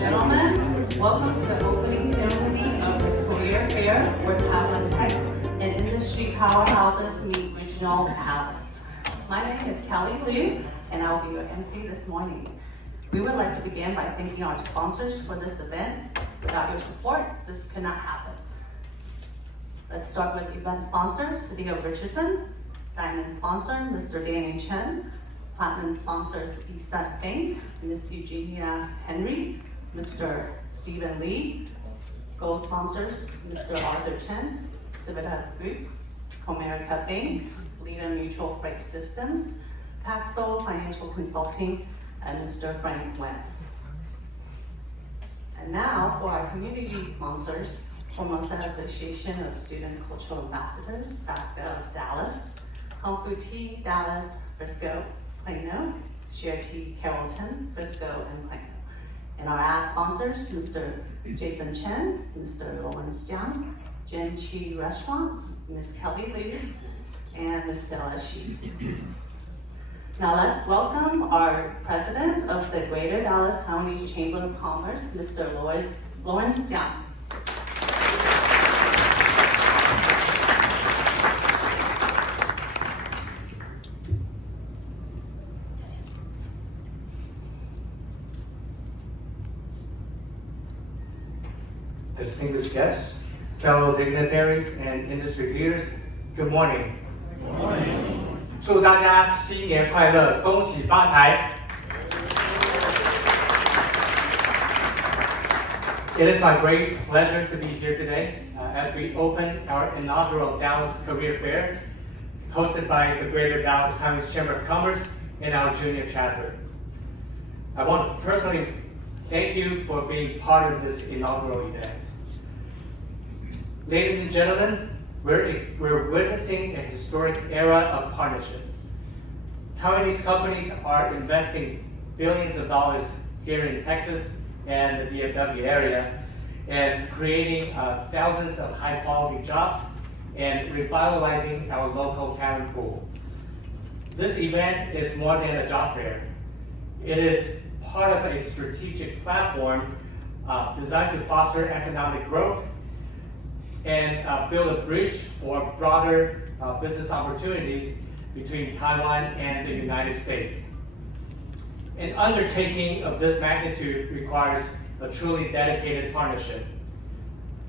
gentlemen, welcome to the opening ceremony of the Career Fair, where talent tech and industry powerhouses meet regional talent. My name is Kelly Liu, and I will be your MC this morning. We would like to begin by thanking our sponsors for this event. Without your support, this could not happen. Let's start with event sponsors, City of Richardson, Diamond sponsor, Mr. Danny Chen, Platinum sponsors, Eastside Bank, Miss Eugenia Henry, Mr. Stephen Lee, Gold sponsors, Mr. Arthur Chen, Civitas Group, Comerica Bank, Leader Mutual Freight Systems, Paxo Financial Consulting, and Mr. Frank Wen. And now for our community sponsors, Formosa Association of Student Cultural Ambassadors, FASCA of Dallas, Kung Fu Tea, Dallas, Frisco, Plano, Share Tea, Carrollton, Frisco, and Plano. And our ad sponsors, Mr. Jason Chen, Mr. Lawrence Jiang, Jen Chi Restaurant, Ms. Kelly Liu, and Ms. Bella Shi. Now let's welcome our president of the Greater Dallas Taiwanese Chamber of Commerce, Mr. Lawrence Jiang. Distinguished guests, fellow dignitaries, and industry leaders, good morning. Good morning. 祝大家新年快乐，恭喜发财。It is my great pleasure to be here today as we open our inaugural Dallas Career Fair, hosted by the Greater Dallas Taiwanese Chamber of Commerce and our junior chapter. I want to personally thank you for being part of this inaugural event. Ladies and gentlemen, we're witnessing a historic era of partnership. Taiwanese companies are investing billions of dollars here in Texas and the DFW area and creating thousands of high-quality jobs and revitalizing our local talent pool. This event is more than a job fair. It is part of a strategic platform designed to foster economic growth and build a bridge for broader business opportunities between Taiwan and the United States. An undertaking of this magnitude requires a truly dedicated partnership.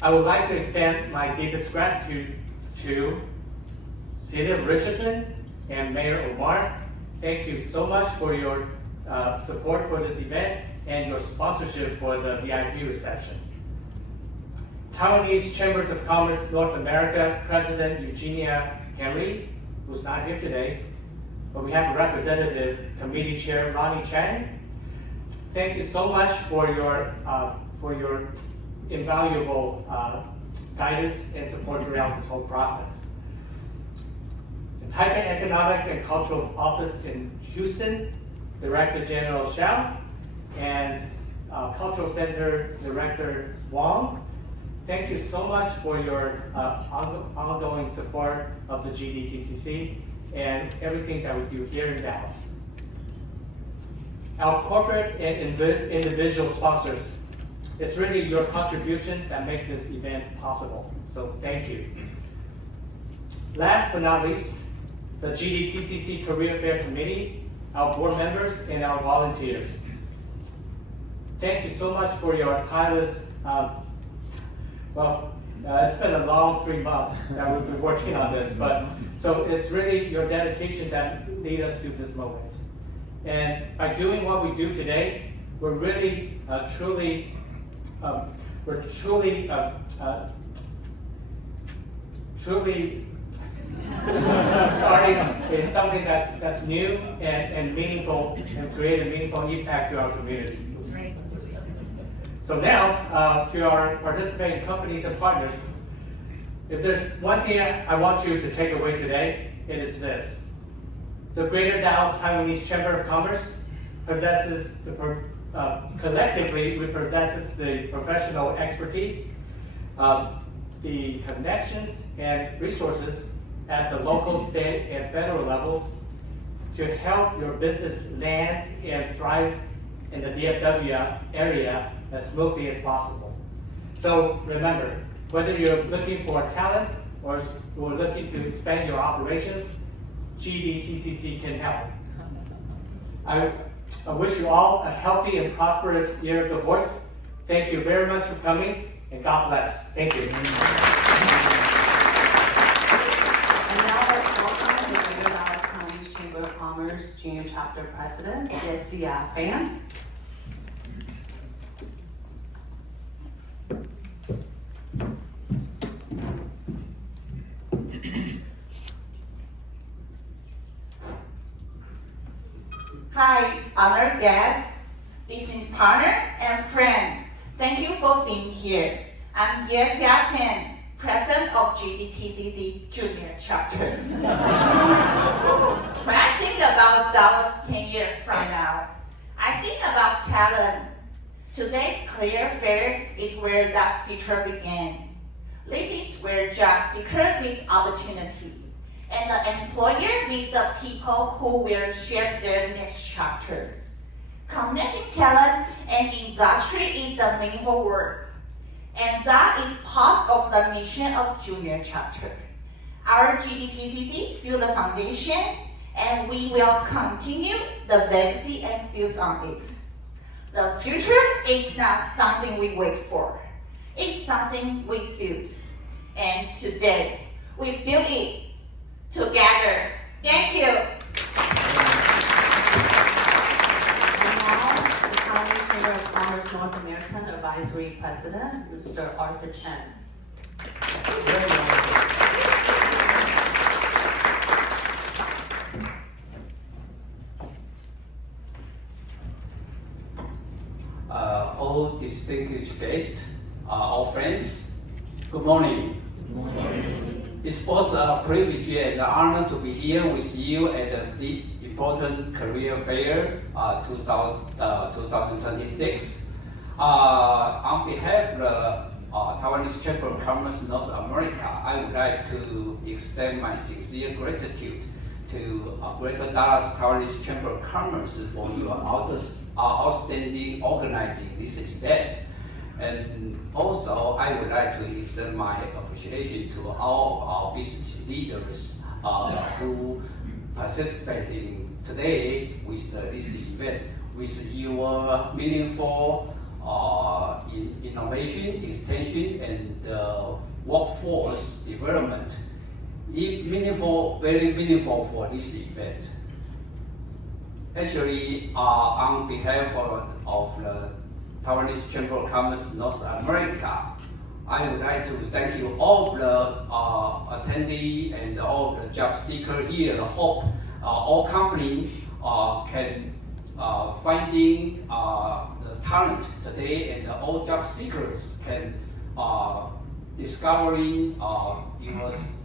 I would like to extend my deepest gratitude to City of Richardson and Mayor Omar. Thank you so much for your support for this event and your sponsorship for the VIP reception. Taiwanese Chambers of Commerce North America President Eugenia Henry, who's not here today, but we have a representative, Committee Chair Ronnie Chang. Thank you so much for your invaluable guidance and support throughout this whole process. The Taipei Economic and Cultural Office in Houston, Director General Xiao, and Cultural Center Director Wang. Thank you so much for your ongoing support of the GDTCC and everything that we do here in Dallas. Our corporate and individual sponsors, it's really your contribution that make this event possible, so thank you. Last but not least, the GDTCC Career Fair Committee, our board members, and our volunteers. Thank you so much for your tireless it's been a long 3 months that we've been working on this, but so it's really your dedication that lead us to this moment. And by doing what we do today, we're really truly starting is something that's new and meaningful and create a meaningful impact to our community. So now, to our participating companies and partners, if there's one thing I want you to take away today, it is this. The Greater Dallas Taiwanese Chamber of Commerce possesses collectively, we possesses the professional expertise, the connections and resources at the local, state, and federal levels to help your business land and thrive in the DFW area as smoothly as possible. So remember, whether you're looking for talent or looking to expand your operations, GDTCC can help. I wish you all a healthy and prosperous year of the horse. Thank you very much for coming, and God bless. Thank you. And now let's welcome the Greater Dallas County Chamber of Commerce Junior Chapter President, Yesia Fan. Hi, honored guests, business partner, and friend. Thank you for being here. I'm Yesia Fan, President of GDTCC Junior Chapter. When I think about Dallas 10 years from now, I think about talent. Today, career fair is where that future began. This is where job seekers meet opportunity, and the employer meet the people who will shape their next chapter. Connecting talent and industry is the meaningful work, and that is part of the mission of Junior Chapter. Our GDTCC built the foundation, and we will continue the legacy and build on it. The future is not something we wait for. It's something we build. And today, we build it together. Thank you. And now, the County Chamber of Commerce North American Advisory President, Mr. Arthur Chen. All distinguished guests, all friends, good morning. Good morning. It's both a privilege and an honor to be here with you at this important career fair 2026. On behalf of the Taiwanese Chamber of Commerce North America, I would like to extend my sincere gratitude to Greater Dallas Taiwanese Chamber of Commerce for your outstanding organizing this event. And also, I would like to extend my appreciation to all our business leaders who participating today with this event. With your meaningful innovation, extension, and workforce development, very meaningful for this event. Actually, on behalf of the Taiwanese Chamber of Commerce North America, I would like to thank you all the attendees and all the job seekers here. I hope all companies can finding the talent today, and all job seekers can discovering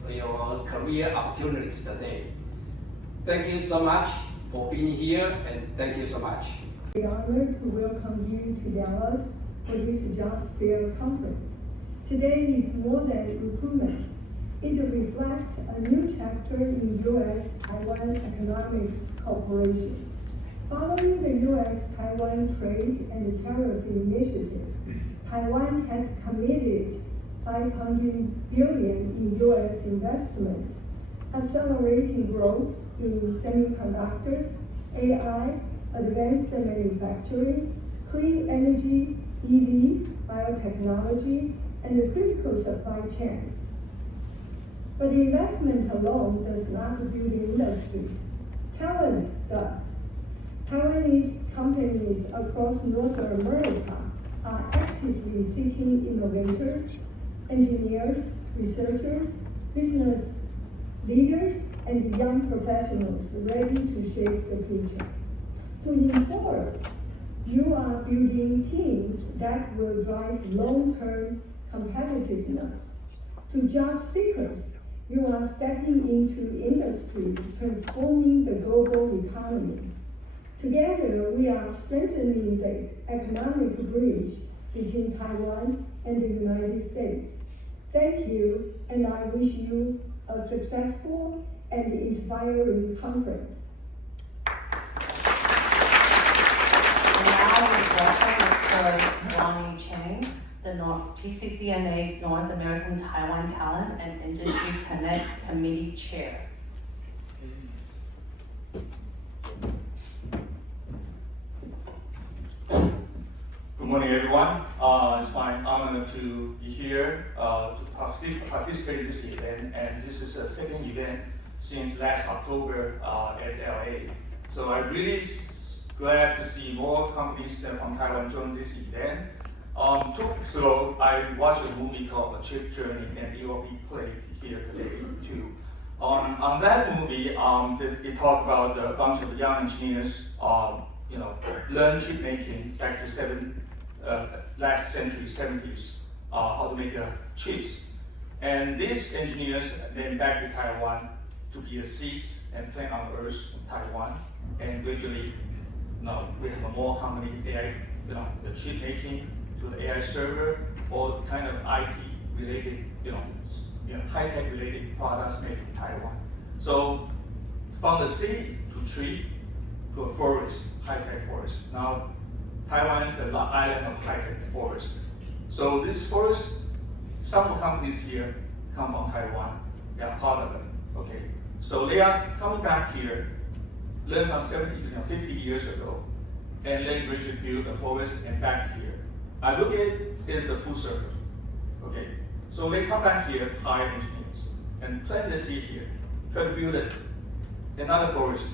your career opportunities today. Thank you so much for being here, and thank you so much. We are honored to welcome you to Dallas for this job fair conference. Today is more than recruitment. It reflects a new chapter in U.S.-Taiwan economics cooperation. Following the U.S.-Taiwan Trade and Tariff Initiative, Taiwan has committed $500 billion in U.S. investment, accelerating growth in semiconductors, AI, advanced manufacturing, clean energy, EVs, biotechnology, and critical supply chains. But investment alone does not build industries. Talent does. Taiwanese companies across North America are actively seeking innovators, engineers, researchers, business leaders, and young professionals ready to shape the future. To enforce, you are building teams that will drive long-term competitiveness. To job seekers, you are stepping into industries transforming the global economy. Together, we are strengthening the economic bridge between Taiwan and the United States. Thank you, and I wish you a successful and inspiring conference. And now welcome Mr. Ronnie Chang, the TCCNA's North American Taiwan Talent and Industry Connect Committee Chair. Good morning, everyone. It's my honor to be here to participate this event, and this is the second event since last October at LA. So I'm really glad to see more companies from Taiwan join this event. 2 weeks ago, I watched a movie called A Chip Journey, and it will be played here today too. On that movie, it talked about a bunch of young engineers, learn chip making back to last century 70s, how to make chips. And these engineers then back to Taiwan to be seeds and plant on Earth in Taiwan. And gradually, now we have more company AI, the chip making to the AI server, all kind of IT related, high tech related products made in Taiwan. So from the seed to tree to a forest, high tech forest. Now Taiwan is the island of high tech forest. So this forest, some companies here come from Taiwan. They are part of it. Okay. So they are coming back here, learn from 50 years ago, and then we should build a forest and back here. I look at it as a full circle. Okay. So they come back here, hire engineers, and plant the seed here, try to build another forest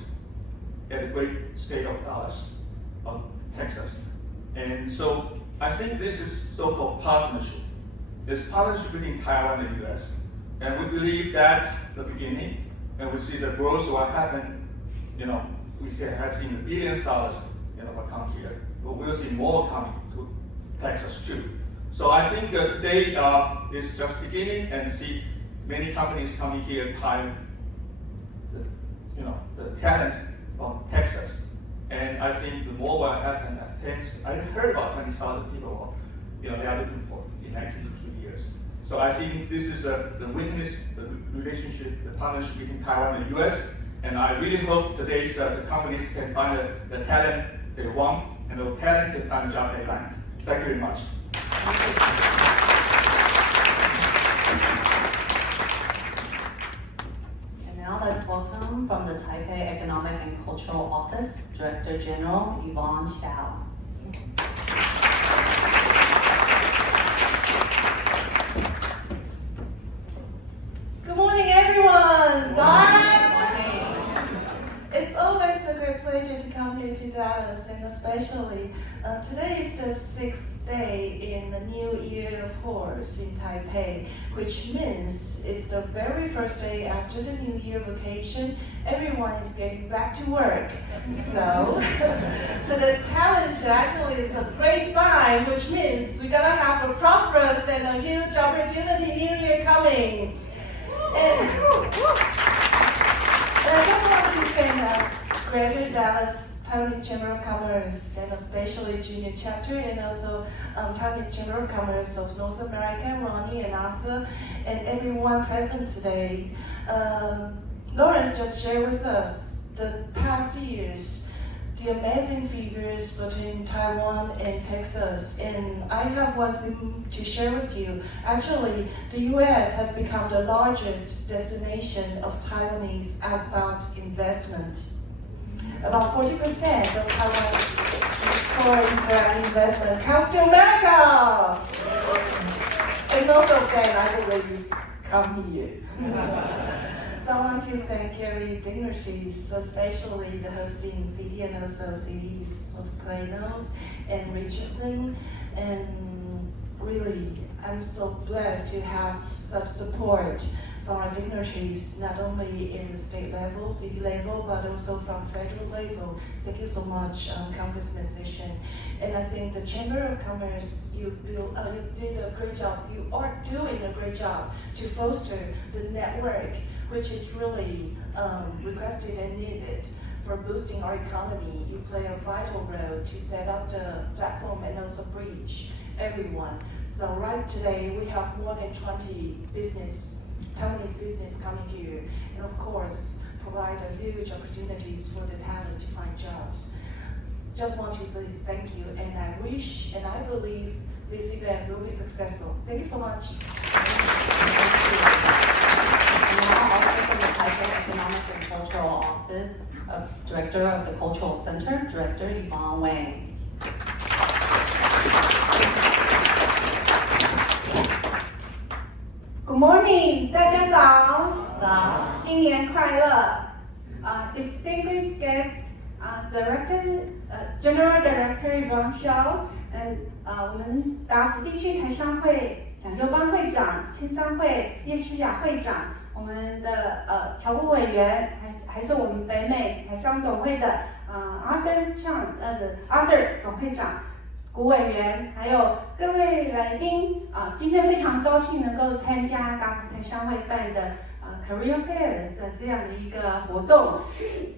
at the great state of Dallas, of Texas. And so I think this is so-called partnership. It's partnership between Taiwan and the US. And we believe that's the beginning. And we see the growth will happen, we have seen billions of dollars, will come here. But we'll see more coming to Texas too. So I think today is just beginning, and see many companies coming here to hire the talent from Texas. And I think the more will happen. I heard about 20,000 people they are looking for in 19 to 2 years. So I think this is the witness, the relationship, the partnership between Taiwan and the US. And I really hope today's the companies can find the talent they want, and the talent can find the job they like. Thank you very much. And now let's welcome from the Taipei Economic and Cultural Office, Director General Yvonne Xiao. Good morning, everyone. It's always a great pleasure to come here to Dallas, and especially today is the 6th day in the New Year of Horse in Taipei, which means it's the very first day after the New Year vacation. Everyone is getting back to work. So today's talent show actually is a great sign, which means we're gonna have a prosperous and a huge opportunity New Year coming. And I just want to thank Greater Dallas Taiwanese Chamber of Commerce, and especially Junior Chapter, and also Taiwanese Chamber of Commerce of North America, Ronnie and Arthur, and everyone present today. Lawrence just shared with us the past years, the amazing figures between Taiwan and Texas, and I have one thing to share with you. Actually, the US has become the largest destination of Taiwanese outbound investment. About 40% of Taiwan's foreign direct investment comes to America. And most of them, I believe, come here. So I want to thank every dignitaries, especially the hosting city and also cities of Plano's and Richardson. And really, I'm so blessed to have such support from our dignitaries, not only in the state level, city level, but also from federal level. Thank you so much, Congressman Session. And I think the Chamber of Commerce, you did a great job. You are doing a great job to foster the network, which is really requested and needed for boosting our economy. You play a vital role to set up the platform and also reach everyone. So right today, we have more than 20 Taiwanese business coming here, and of course, provide a huge opportunities for the talent to find jobs. just want to say thank you, and I wish and I believe this event will be successful. Thank you so much. And now also from the Taipei Economic and Cultural Office, Director of the Cultural Center, Director Yvonne Wang. Good morning， 大家早，早，新年快乐。Distinguished guests, General Director Yvonne Xiao, and 我们达福地区台商会蒋佑邦会长、青商会叶诗雅会长，我们的侨务委员，还是我们北美台商总会的Arthur Chang Arthur 总会长。股委员，还有各位来宾今天非常高兴能够参加达福台商会办的Career Fair 的这样的一个活动。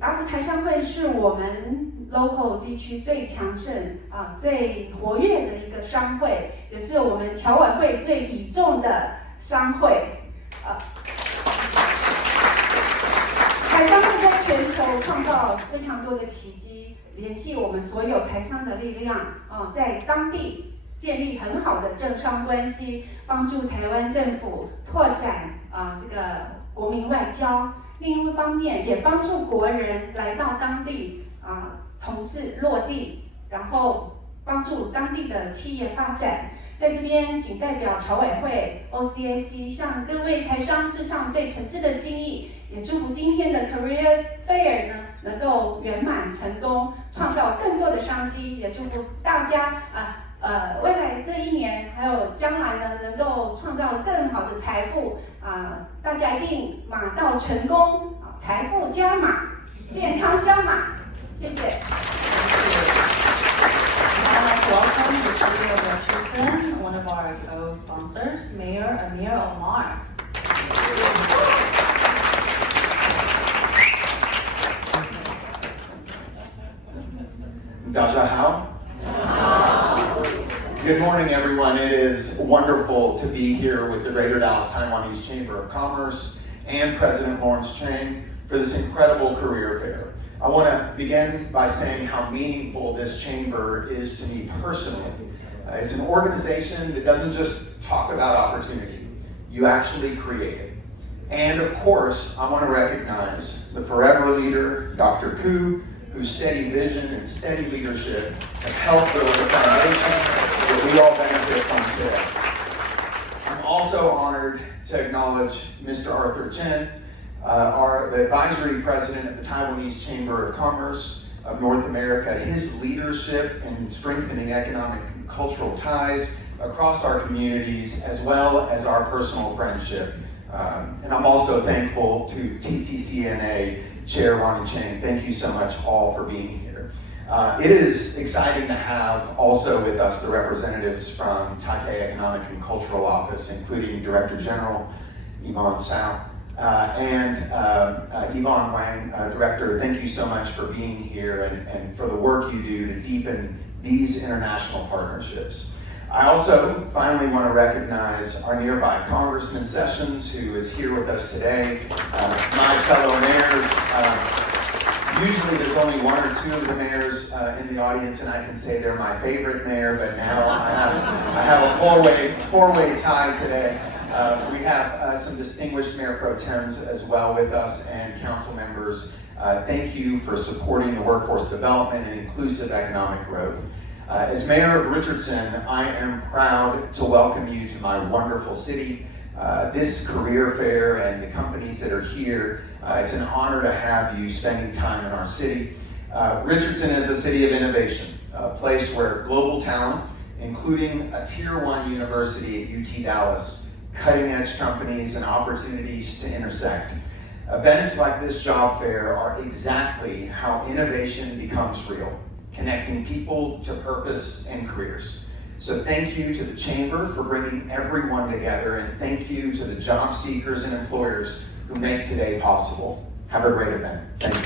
达福台商会是我们 local 地区最强盛最活跃的一个商会，也是我们侨委会最倚重的商会。台商会在全球创造非常多的奇迹，联系我们所有台商的力量在当地建立很好的政商关系，帮助台湾政府拓展这个国民外交。另一方面，也帮助国人来到当地从事落地，然后帮助当地的企业发展。在这边，仅代表侨委会 OCAC 向各位台商致上最诚挚的敬意，也祝福今天的 Career Fair 呢能够圆满成功，创造更多的商机，也祝福大家未来这一年还有将来呢能够创造更好的财富大家一定马到成功财富加码，健康加码，谢谢。I'd like to welcome the City of Richardson, one of our co-sponsors, Mayor Amir Omar. 大家好. Good morning, everyone. It is wonderful to be here with the Greater Dallas Taiwanese Chamber of Commerce and President Lawrence Chang for this incredible career fair. I want to begin by saying how meaningful this chamber is to me personally. It's an organization that doesn't just talk about opportunity, you actually create it. And of course, I want to recognize the forever leader, Dr. Koo, whose steady vision and steady leadership have helped build the foundation that we all benefit from today. I'm also honored to acknowledge Mr. Arthur Chen, the advisory president of the Taiwanese Chamber of Commerce of North America. His leadership in strengthening economic and cultural ties across our communities, as well as our personal friendship. And I'm also thankful to TCCNA Chair Ronnie Chang. Thank you so much all for being here. It is exciting to have also with us the representatives from Taipei Economic and Cultural Office, including Director General Yvonne Xiao and Yvonne Wang, Director. Thank you so much for being here and for the work you do to deepen these international partnerships. I also finally want to recognize our nearby Congressman Sessions, who is here with us today. My fellow mayors, usually there's only one or two of the mayors in the audience, and I can say they're my favorite mayor, but now I have a four-way tie today. We have some distinguished Mayor Pro Tems as well with us and council members. Thank you for supporting the workforce development and inclusive economic growth. As Mayor of Richardson, I am proud to welcome you to my wonderful city. This career fair and the companies that are here, it's an honor to have you spending time in our city. Richardson is a city of innovation, a place where global talent, including a Tier 1 university at UT Dallas, cutting-edge companies and opportunities to intersect. Events like this job fair are exactly how innovation becomes real, connecting people to purpose and careers. So thank you to the Chamber for bringing everyone together, and thank you to the job seekers and employers who make today possible. Have a great event. Thank you.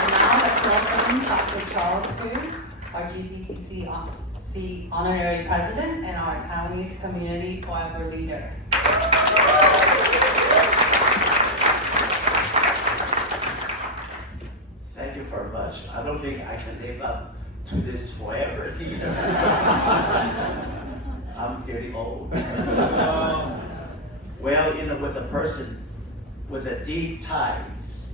And now let's welcome Dr. Charles Koo, our GTTC Honorary President and our Taiwanese Community Forever Leader. Thank you very much. live up to this forever either. I'm getting old. Well, with a person with a deep ties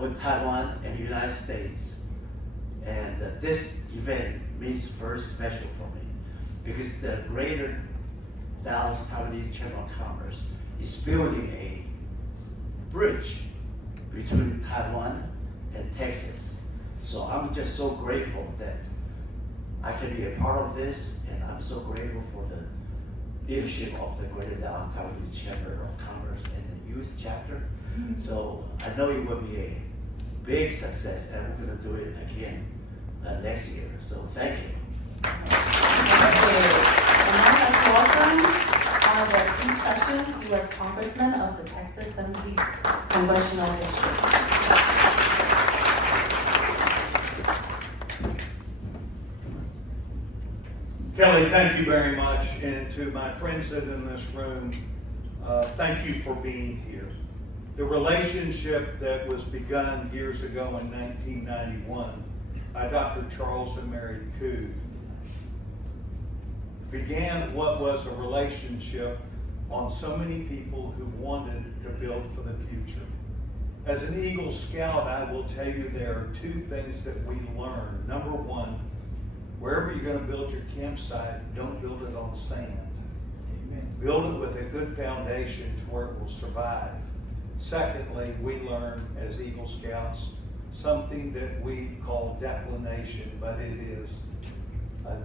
with Taiwan and the United States, and this event means very special for me because the Greater Dallas Taiwanese Chamber of Commerce is building a bridge between Taiwan and Texas. So I'm just so grateful that I can be a part of this, and I'm so grateful for the leadership of the Greater Dallas Taiwanese Chamber of Commerce and the youth chapter. So I know it will be a big success, and we're going to do it again next year. So thank you. Thank you. And now let's welcome the key sessions U.S. Congressman of the Texas 17th Congressional District. Kelly, thank you very much, and to my friends that are in this room, thank you for being here. The relationship that was begun years ago in 1991 by Dr. Charles and Mary Koo began what was a relationship on so many people who wanted to build for the future. As an Eagle Scout, I will tell you there are two things that we learned. Number one, wherever you're going to build your campsite, don't build it on sand. Amen. Build it with a good foundation to where it will survive. Secondly, we learned as Eagle Scouts something that we call declination, but it is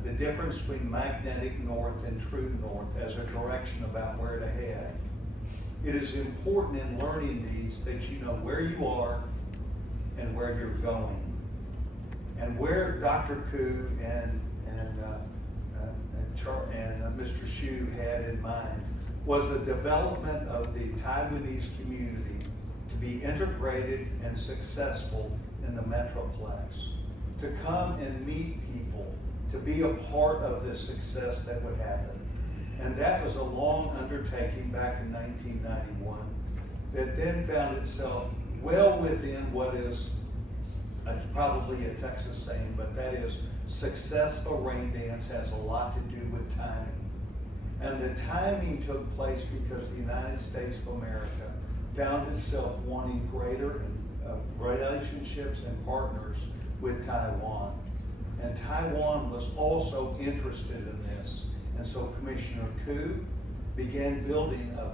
the difference between magnetic north and true north as a direction about where to head. It is important in learning these that you know where you are and where you're going. And where Dr. Koo and Mr. Hsu had in mind was the development of the Taiwanese community to be integrated and successful in the Metroplex, to come and meet people, to be a part of the success that would happen. And that was a long undertaking back in 1991 that then found itself well within what is probably a Texas saying, but that is successful rain dance has a lot to do with timing. And the timing took place because the United States of America found itself wanting greater relationships and partners with Taiwan. And Taiwan was also interested in this. And so Commissioner Koo began building a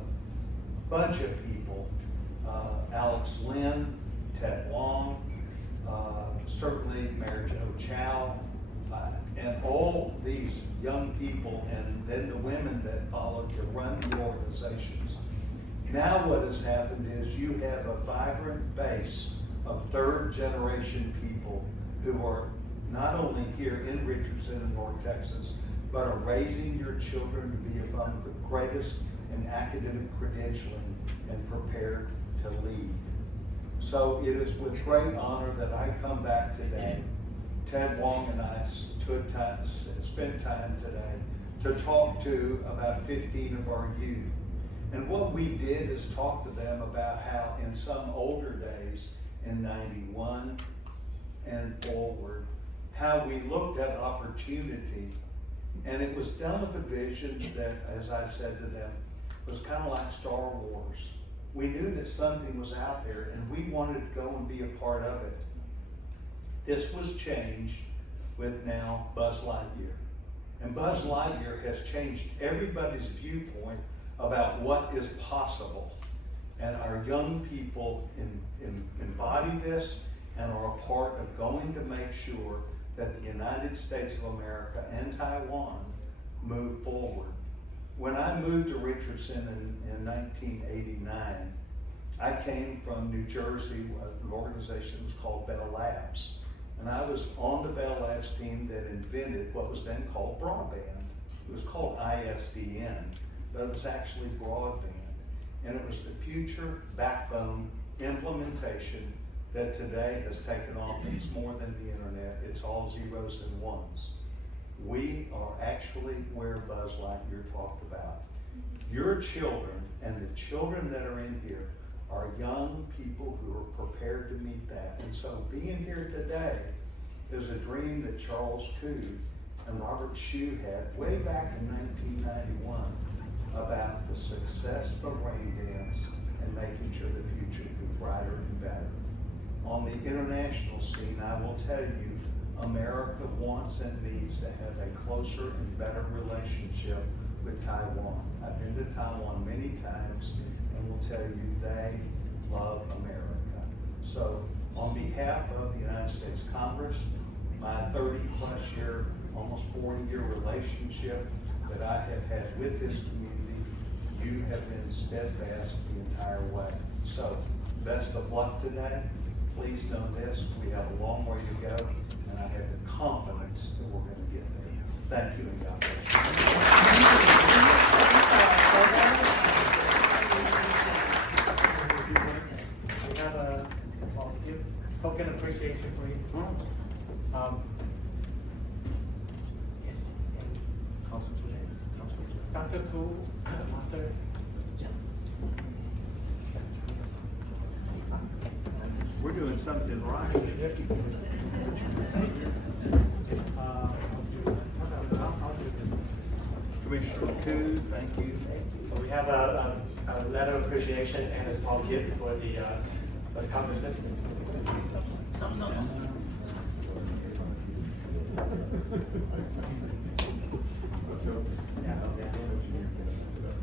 bunch of people, Alex Lin, Ted Wong, certainly Mayor Joe Chow, and all these young people, and then the women that followed to run the organizations. Now what has happened is you have a vibrant base of third generation people who are not only here in Richardson and North Texas, but are raising your children to be among the greatest in academic credentialing and prepared to lead. So it is with great honor that I come back today. Ted Wong and I spent time today to talk to about 15 of our youth. And what we did is talk to them about how in some older days, in 91 and forward, how we looked at opportunity. And it was done with a vision that, as I said to them, was kind of like Star Wars. We knew that something was out there and we wanted to go and be a part of it. This was changed with now Buzz Lightyear. And Buzz Lightyear has changed everybody's viewpoint about what is possible. And our young people embody this and are a part of going to make sure that the United States of America and Taiwan move forward. When I moved to Richardson in 1989, I came from New Jersey, an organization that was called Bell Labs. And I was on the Bell Labs team that invented what was then called broadband. It was called ISDN, but it was actually broadband. And it was the future backbone implementation that today has taken off. It's more than the internet, it's all zeros and ones. We are actually where Buzz Lightyear talked about. Your children and the children that are in here are young people who are prepared to meet that. And so being here today is a dream that Charles Koo and Robert Shue had way back in 1991 about the success of rain dance and making sure the future would be brighter and better. On the international scene, I will tell you, America wants and needs to have a closer and better relationship with Taiwan. I've been to Taiwan many times and will tell you they love America. So on behalf of the United States Congress, my 30-plus year, almost 40-year relationship that I have had with this community, you have been steadfast the entire way. So best of luck today. Please know this, we have a long way to go, and I have the confidence that we're going to get there. Thank you, and God bless We have a token appreciation for you. Yes. Dr. Koo, Master. We're doing something right. Commissioner Koo, thank you. So we have a letter of appreciation and a small gift for the congressman.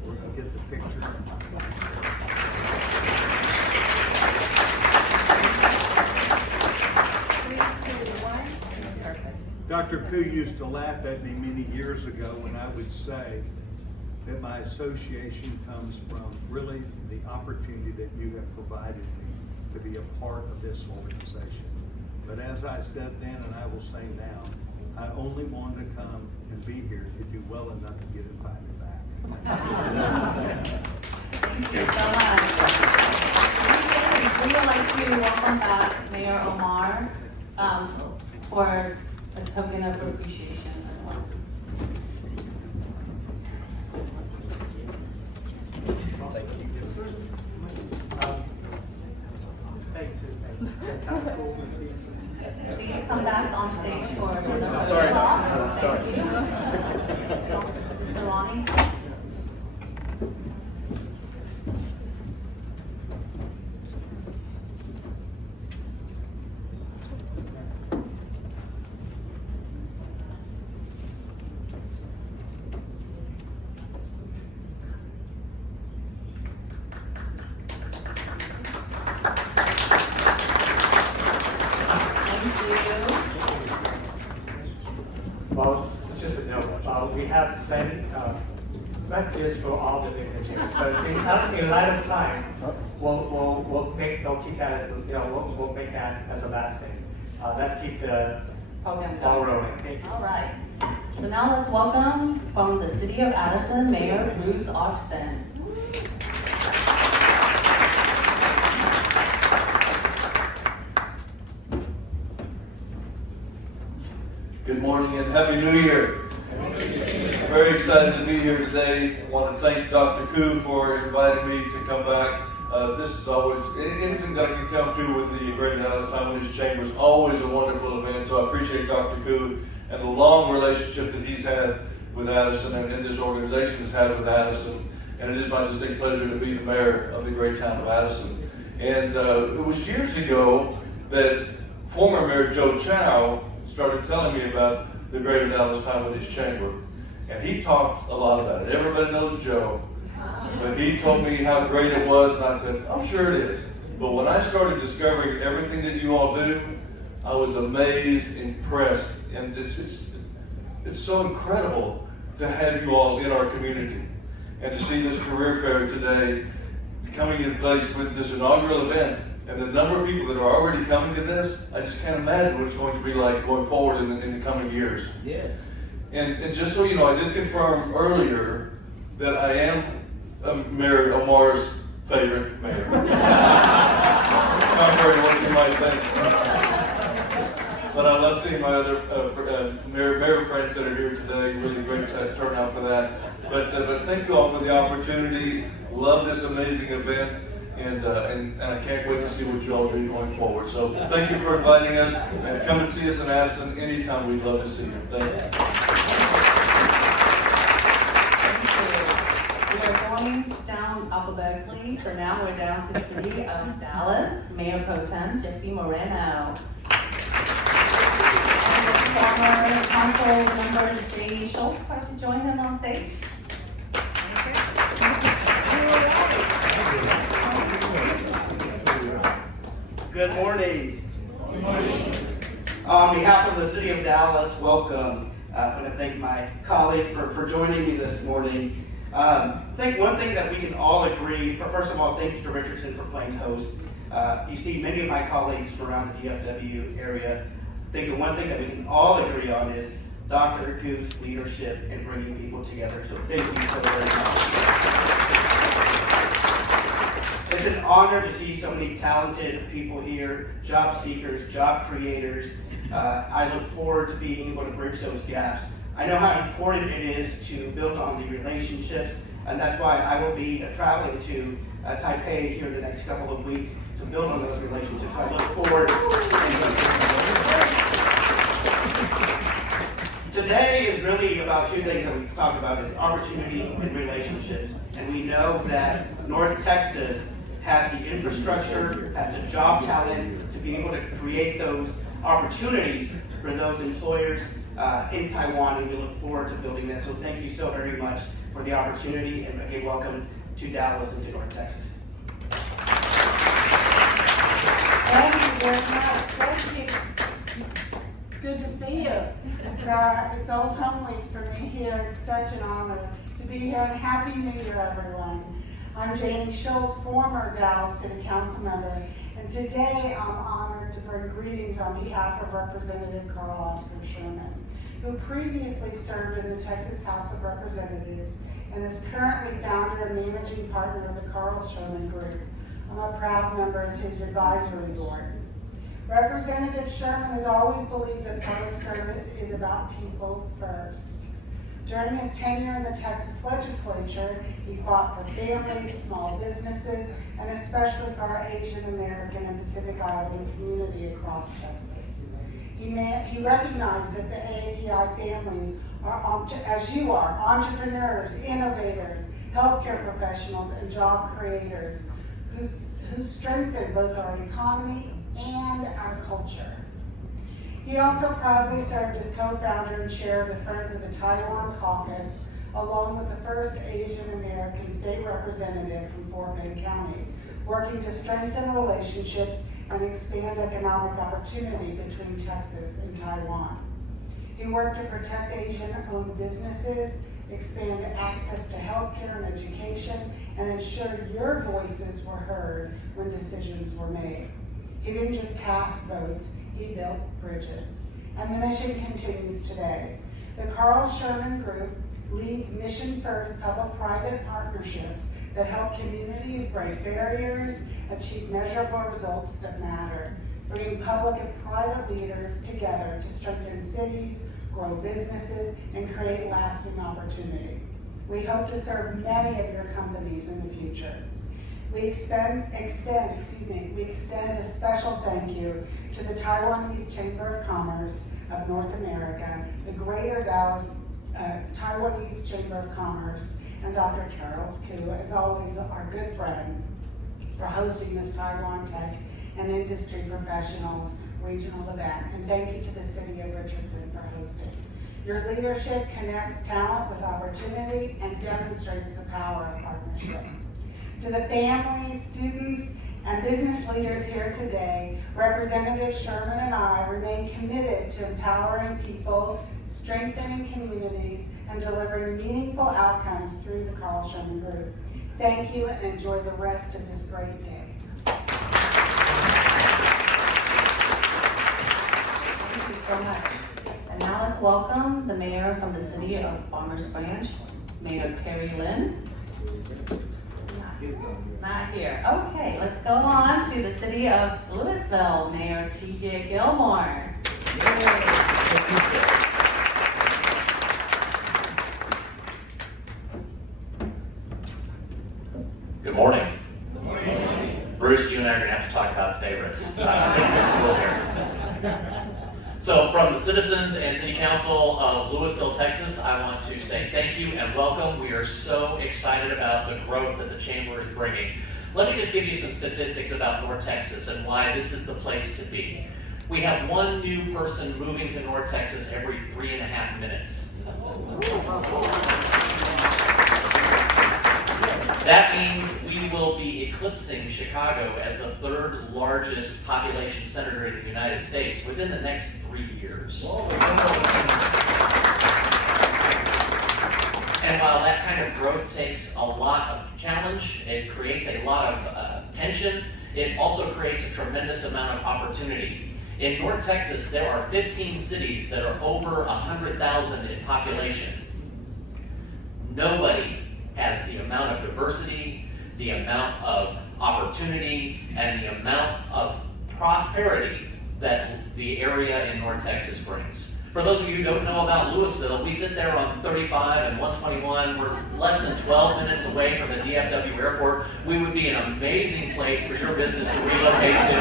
We're gonna get the picture. Dr. Koo used to laugh at me many years ago when I would say that my association comes from really the opportunity that you have provided me to be a part of this organization. But as I said then, and I will say now, I only wanted to come and be here to do well enough to get invited back. Thank you so much. We would like to welcome back Mayor Omar for a token of appreciation as well. Thank you. Thanks. Please come back on stage for another Sorry. talk. Sorry. Thank you. Mr. Ronnie. Well, it's just a note. We have plenty, not just for all the dignitaries, but in light of time, we'll keep that as we'll make that as a last thing. Let's keep the Program ball going. rolling. All right. So now let's welcome from the City of Addison, Mayor Bruce Austin. Good morning and Happy New Year. I'm very excited to be here today. I want to thank Dr. Koo for inviting me to come back. This is always, anything that I can come to with the Greater Dallas Taiwanese Chamber is always a wonderful event. So I appreciate Dr. Koo and the long relationship that he's had with Addison and this organization has had with Addison. And it is my distinct pleasure to be the mayor of the great town of Addison. And it was years ago that former Mayor Joe Chow started telling me about the Greater Dallas Taiwanese Chamber. And he talked a lot about it. Everybody knows Joe. But he told me how great it was, and I said, I'm sure it is. But when I started discovering everything that you all do, I was amazed, impressed, and it's so incredible to have you all in our community. And to see this career fair today coming in place for this inaugural event, and the number of people that are already coming to this, I just can't imagine what it's going to be like going forward in the coming years. Yes. And just so you know, I did confirm earlier that I am Mayor Omar's favorite mayor. Contrary to what you might think. But I love seeing my other mayor friends that are here today. Really great turnout for that. But thank you all for the opportunity. Love this amazing event. and I can't wait to see what you all do going forward. So thank you for inviting us, and come and see us in Addison anytime. We'd love to see you. Thank you. We are going down alphabetically, so now we're down to the city of Dallas, Mayor Pro Tem Jesse Moreno. Former council member J.E. Schultz like to join him on stage. Good morning. Good morning. On behalf of the city of Dallas, welcome. I want to thank my colleague for joining me this morning. I think one thing that we can all agree, first of all, thank you to Richardson for playing host. You see many of my colleagues from around the DFW area. I think the one thing that we can all agree on is Dr. Goo's leadership in bringing people together. So thank you so very much. It's an honor to see so many talented people here, job seekers, job creators. I look forward to being able to bridge those gaps. I know how important it is to build on the relationships, and that's why I will be traveling to Taipei here in the next couple of weeks to build on those relationships. So I look forward. Today is really about two things that we've talked about: is opportunity and relationships. And we know that North Texas has the infrastructure, has the job talent to be able to create those opportunities for those employers in Taiwan, and we look forward to building that. So thank you so very much for the opportunity, and again, welcome to Dallas and to North Texas. Thank you very much. Thank you. It's good to see you. It's Old Home Week for me here. It's such an honor to be here, and Happy New Year, everyone. I'm Janie Schultz, former Dallas City Council member, and today I'm honored to bring greetings on behalf of Representative Carl Oscar Sherman, who previously served in the Texas House of Representatives and is currently founder and managing partner of the Carl Sherman Group. I'm a proud member of his advisory board. Representative Sherman has always believed that public service is about people first. During his tenure in the Texas legislature, he fought for families, small businesses, and especially for our Asian American and Pacific Islander community across Texas. He recognized that the AAPI families are, as you are, entrepreneurs, innovators, healthcare professionals, and job creators who strengthen both our economy and our culture. He also proudly served as co-founder and chair of the Friends of the Taiwan Caucus, along with the first Asian American state representative from Fort Bend County, working to strengthen relationships and expand economic opportunity between Texas and Taiwan. He worked to protect Asian-owned businesses, expand access to healthcare and education, and ensure your voices were heard when decisions were made. He didn't just cast votes, he built bridges. And the mission continues today. The Carl Sherman Group leads mission-first public-private partnerships that help communities break barriers, achieve measurable results that matter, bringing public and private leaders together to strengthen cities, grow businesses, and create lasting opportunity. We hope to serve many of your companies in the future. We extend a special thank you to the Taiwanese Chamber of Commerce of North America, the Greater Dallas Taiwanese Chamber of Commerce, and Dr. Charles Koo, as always our good friend, for hosting this Taiwan Tech and Industry Professionals regional event. And thank you to the City of Richardson for hosting. Your leadership connects talent with opportunity and demonstrates the power of partnership. To the families, students, and business leaders here today, Representative Sherman and I remain committed to empowering people, strengthening communities, and delivering meaningful outcomes through the Carl Sherman Group. Thank you, and enjoy the rest of this great day. Thank you so much. And now let's welcome the mayor from the city of Farmers Branch, Mayor Terry Lynn. Not here. Okay, let's go on to the city of Louisville, Mayor TJ Gilmore. Good morning. Good morning. Bruce, you and I are going to have to talk about favorites. I think it's cool here. So from the citizens and City Council of Lewisville, Texas, I want to say thank you and welcome. We are so excited about the growth that the Chamber is bringing. Let me just give you some statistics about North Texas and why this is the place to be. We have one new person moving to North Texas every 3.5 minutes. That means we will be eclipsing Chicago as the 3rd largest population center in the United States within the next 3 years. And while that kind of growth takes a lot of challenge, it creates a lot of tension, it also creates a tremendous amount of opportunity. In North Texas, there are 15 cities that are over 100,000 in population. Nobody has the amount of diversity, the amount of opportunity, and the amount of prosperity that the area in North Texas brings. For those of you who don't know about Lewisville, we sit there on 35 and 121. We're less than 12 minutes away from the DFW airport. We would be an amazing place for your business to relocate to.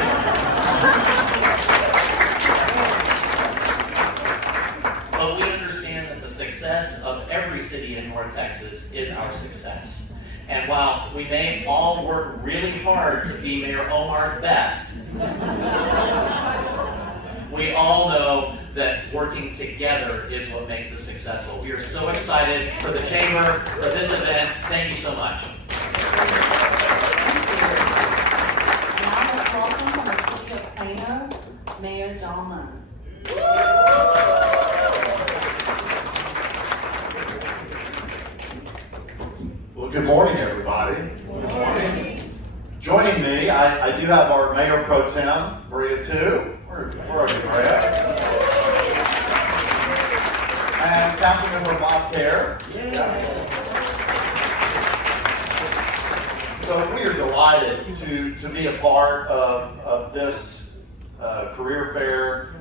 But we understand that the success of every city in North Texas is our success. And while we may all work really hard to be Mayor Omar's best, we all know that working together is what makes us successful. We are so excited for the Chamber, for this event. Thank you so much. Now let's welcome from the City of Plano, Mayor John Munns. Well, good morning, everybody. Good morning. Joining me, I do have our Mayor Pro Tem, Maria too. Where are you, Maria? And Councilmember Bob Kerr. Yeah. So we are delighted to be a part of this career fair.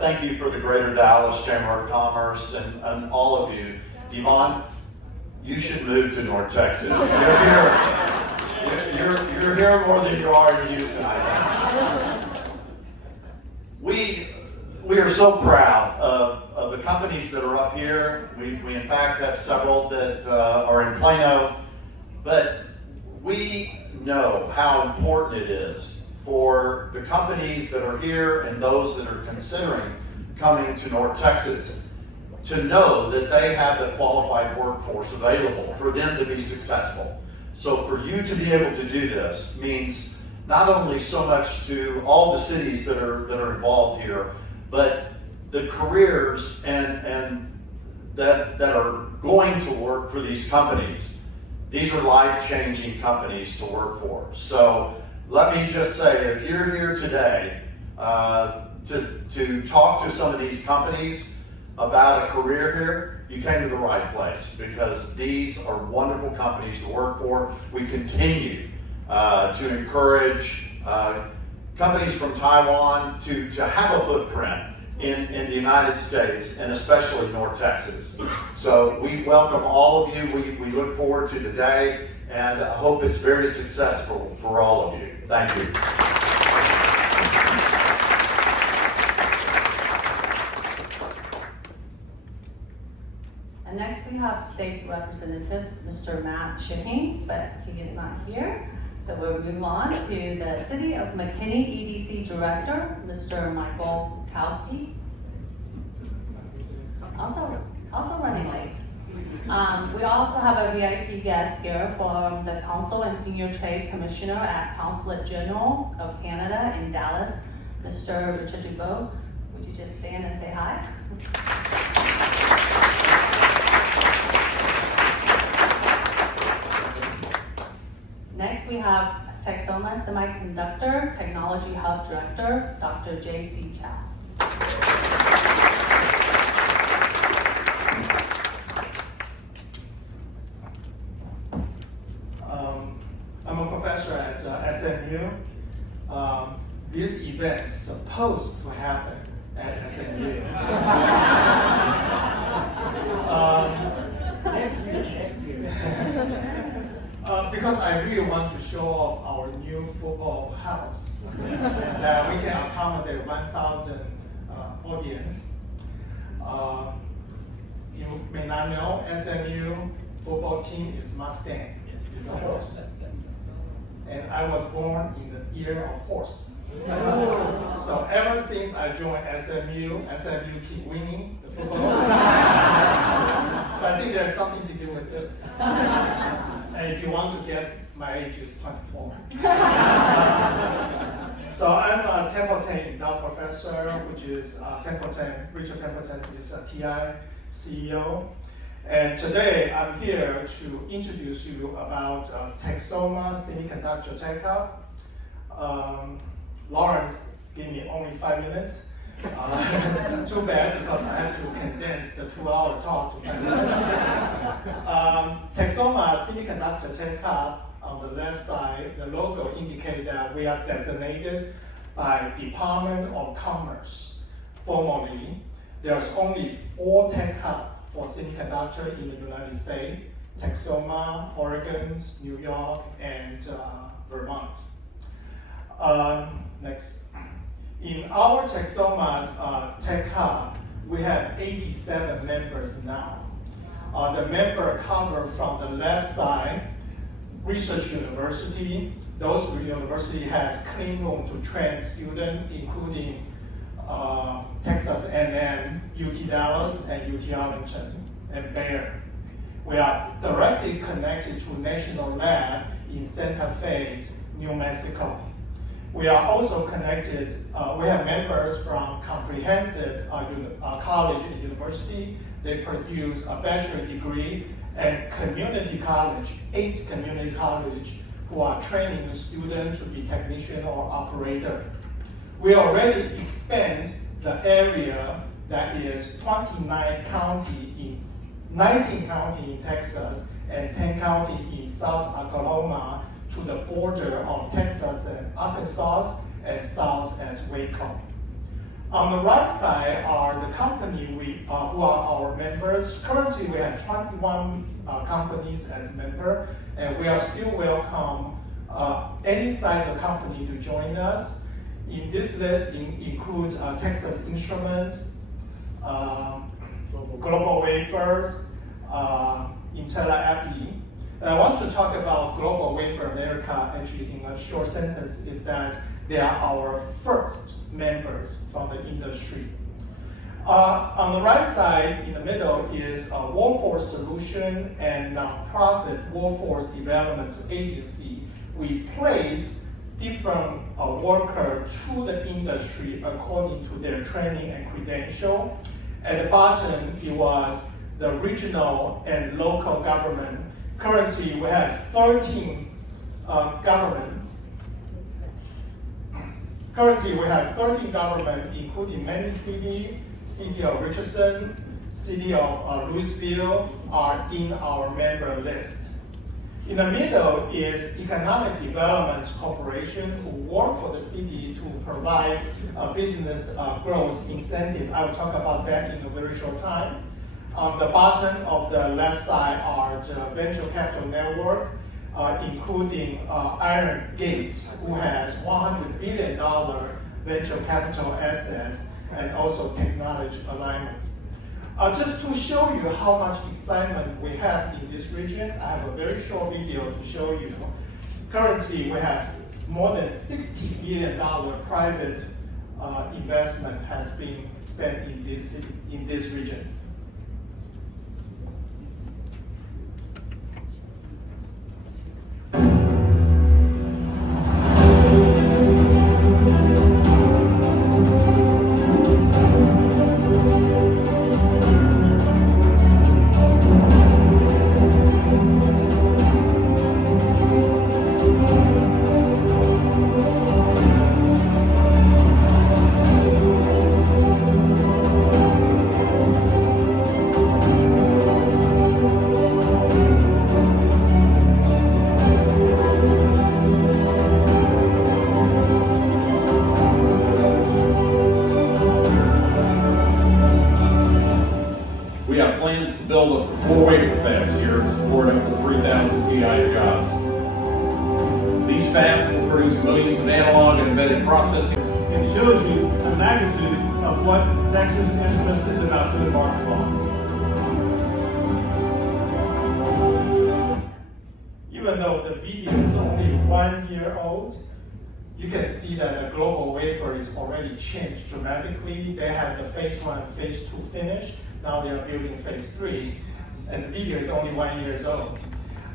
Thank you for the Greater Dallas Chamber of Commerce and all of you. Yvonne, you should move to North Texas. You're here more than you are in Houston, I think. We are so proud of the companies that are up here. We in fact have several that are in Plano, but we know how important it is for the companies that are here and those that are considering coming to North Texas to know that they have the qualified workforce available for them to be successful. So for you to be able to do this means not only so much to all the cities that are involved here, but the careers and that are going to work for these companies. These are life-changing companies to work for. So let me just say, if you're here today to talk to some of these companies about a career here, you came to the right place, because these are wonderful companies to work for. We continue to encourage companies from Taiwan to have a footprint in the United States, and especially North Texas. So we welcome all of you. We look forward to the day, and I hope it's very successful for all of you. Thank you. And next we have State Representative Mr. Matt Shipping, but he is not here. So we'll move on to the City of McKinney EDC Director, Mr. Michael Kowski. Also running late. We also have a VIP guest here from the Council and Senior Trade Commissioner at Consulate General of Canada in Dallas, Mr. Richard Dubois. Would you just stand and say hi? Next, we have Texoma Semiconductor Technology Hub Director, Dr. J.C. Chow. I'm a professor at SMU. This event is supposed to happen at SMU. Next year. because I really want to show off our new football house that we can accommodate 1,000 audience. You may not know, SMU football team is Mustang. It's a horse. And I was born in the year of horse. So ever since I joined SMU keep winning the football. So I think there's something to do with it. And if you want to guess, my age is 24. So I'm a Templeton endowed professor, which is Richard Templeton is a TI CEO. And today I'm here to introduce you about Texoma Semiconductor Tech Hub. Lawrence gave me only 5 minutes. Too bad because I have to condense the 2-hour talk to 5 minutes. Texoma Semiconductor Tech Hub, on the left side, the logo indicates that we are designated by Department of Commerce. Formally, there's only 4 tech hubs for semiconductor in the United States: Texoma, Oregon, New York, and Vermont. Next. In our Texoma Tech Hub, we have 87 members now. The member cover from the left side, research university. Those university has clean room to train students, including Texas A&M, UT Dallas, and UT Arlington, and Baylor. We are directly connected to National Lab in Santa Fe, New Mexico. We are also connected, we have members from comprehensive college and university. They produce a bachelor degree, and community college, 8 community college who are training the student to be technician or operator. We already expand the area that is 19 county in Texas and 10 county in South Oklahoma to the border of Texas and Arkansas and south as Waco. On the right side are the company who are our members. Currently, we have 21 companies as member, and we are still welcome any size of company to join us. In this list includes Texas Instruments, Global Wafers, IntelliAPI. And I want to talk about Global Wafer America actually in a short sentence is that they are our first members from the industry. On the right side, in the middle, is a workforce solution and nonprofit workforce development agency. We place different workers to the industry according to their training and credential. At the bottom, it was the regional and local government. Currently, we have 13 government, including many cities. City of Richardson, City of Louisville are in our member list. In the middle is Economic Development Corporation, who work for the city to provide a business growth incentive. I will talk about that in a very short time. On the bottom of the left side are the venture capital network, including Iron Gate, who has $100 billion venture capital assets and also technology alignments. Just to show you how much excitement we have in this region, I have a very short video to show you. Currently, we have more than $60 billion private investment has been spent in this region. We have plans to build up to 4 wafer fabs here and support up to 3,000 TI jobs. fabs will produce millions of analog and embedded processing. It shows you the magnitude of what Texas Instruments is about to embark on. Even though the video is only 1 year old, you can see that the global wafer is already changed dramatically. They have the phase 1, phase 2 finished. Now they are building phase 3, and the video is only 1 year old.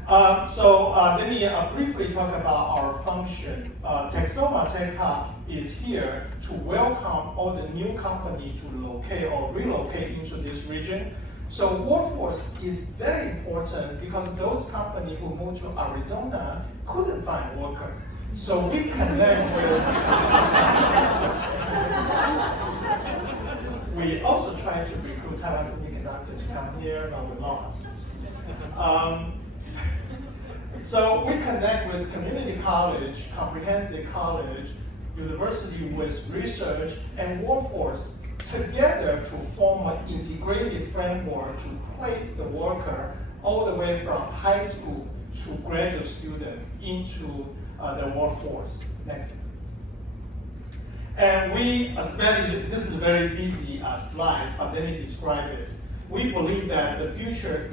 Let me briefly talk about our function. Texoma Tech Hub is here to welcome all the new companies to locate or relocate into this region. So workforce is very important because those companies who moved to Arizona couldn't find workers. So we connect with, we also tried to recruit Taiwan Semiconductor to come here, but we lost. So we connect with community college, comprehensive college, university with research and workforce together to form an integrated framework to place the worker all the way from high school to graduate student into the workforce. Next. And we established, this is a very busy slide, but let me describe it. We believe that the future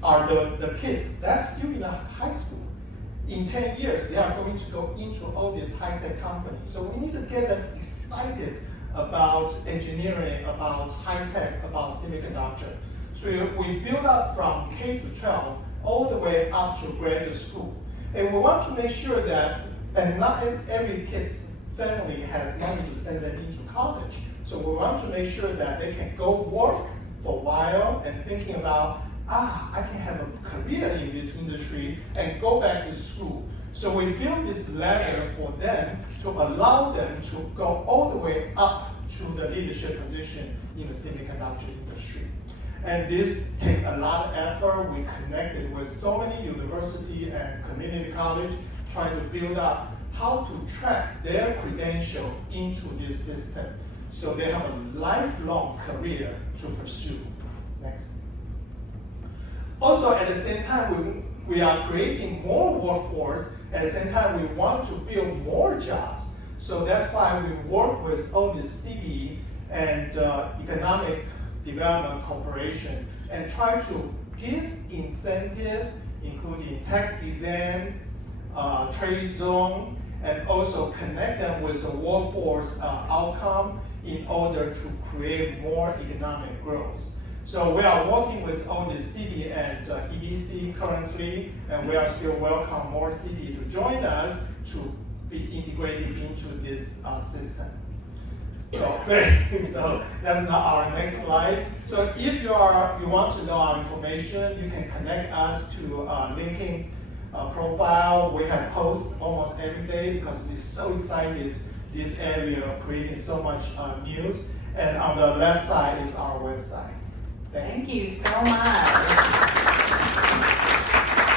are the kids that's still in high school. In 10 years, they are going to go into all these high-tech companies. So we need to get them excited about engineering, about high-tech, about semiconductor. So we build up from K to 12 all the way up to graduate school. And we want to make sure that, and not every kid's family has money to send them into college. So we want to make sure that they can go work for a while and thinking about, I can have a career in this industry and go back to school. So we built this ladder for them to allow them to go all the way up to the leadership position in the semiconductor industry. And this takes a lot of effort. We connected with so many university and community college trying to build up how to track their credential into this system so they have a lifelong career to pursue. Next. Also, at the same time, we are creating more workforce. At the same time, we want to build more jobs. So that's why we work with all the city and economic development corporation and try to give incentive, including tax exempt, trade zone, and also connect them with a workforce outcome in order to create more economic growth. So we are working with all the city and EDC currently, and we are still welcome more city to join us to be integrated into this system. So that's not our next slide. So if you want to know our information, you can connect us to LinkedIn profile. We have posts almost every day because we're so excited this area of creating so much news. And on the left side is our website. Thanks. Thank you so much.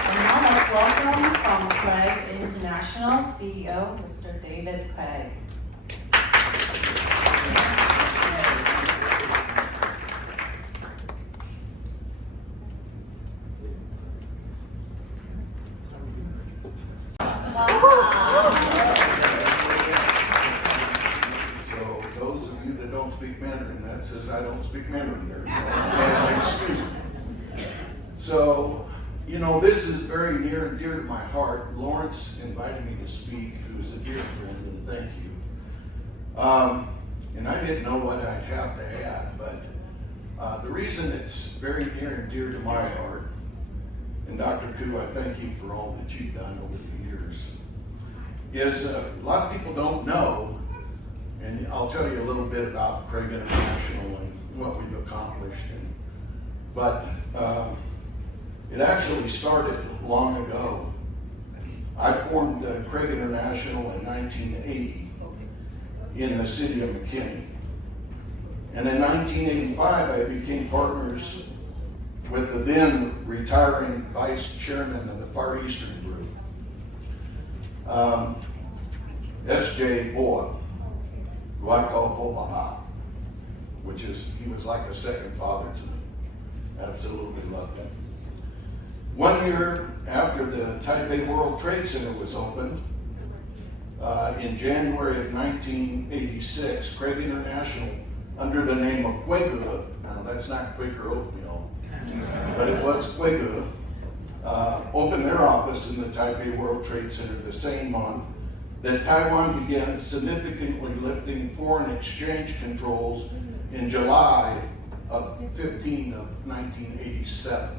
And now let's welcome from Craig International CEO, Mr. David Craig. So those of you that don't speak Mandarin, that says I don't speak Mandarin very well. And excuse me. So, you know, this is very near and dear to my heart. Lawrence invited me to speak, who is a dear friend, and thank you. And I didn't know what I'd have to add, but the reason it's very near and dear to my heart, and Dr. Koo, I thank you for all that you've done over the years, is a lot of people don't know, and I'll tell you a little bit about Craig International and what we've accomplished. But it actually started long ago. I formed Craig International in 1980 in the city of McKinney. And in 1985, I became partners with the then retiring vice chairman of the Far Eastern Group, S.J. Boa, who I call Bo Baba, he was like a second father to me. Absolutely loved him. 1 year after the Taipei World Trade Center was opened, in January of 1986, Craig International, under the name of Quagu, now that's not Quaker oatmeal, but it was Quagu, opened their office in the Taipei World Trade Center the same month that Taiwan began significantly lifting foreign exchange controls in July of 1987.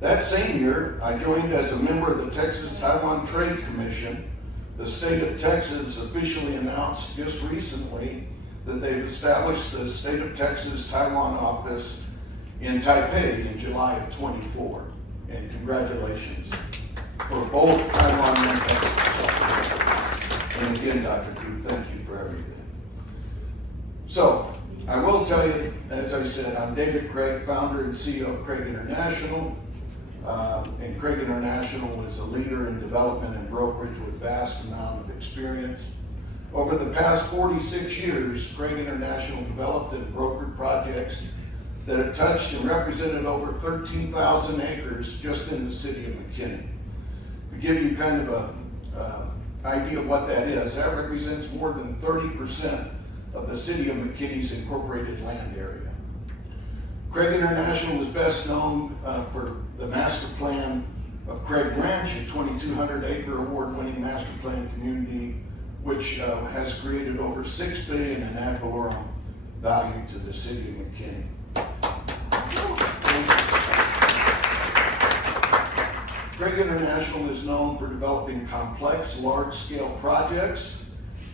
That same year, I joined as a member of the Texas-Taiwan Trade Commission. The state of Texas officially announced just recently that they've established the State of Texas-Taiwan office in Taipei in July of 24. And congratulations for both Taiwan and Texas. And again, Dr. Koo, thank you for everything. So, I will tell you, as I said, I'm David Craig, founder and CEO of Craig International. And Craig International is a leader in development and brokerage with vast amount of experience. Over the past 46 years, Craig International developed and brokered projects that have touched and represented over 13,000 acres just in the city of McKinney. To give you kind of an idea of what that is, that represents more than 30% of the city of McKinney's incorporated land area. Craig International is best known for the master plan of Craig Ranch, a 2,200 acre award-winning master plan community, which has created over $6 billion in ad valorem value to the city of McKinney. Craig International is known for developing complex, large-scale projects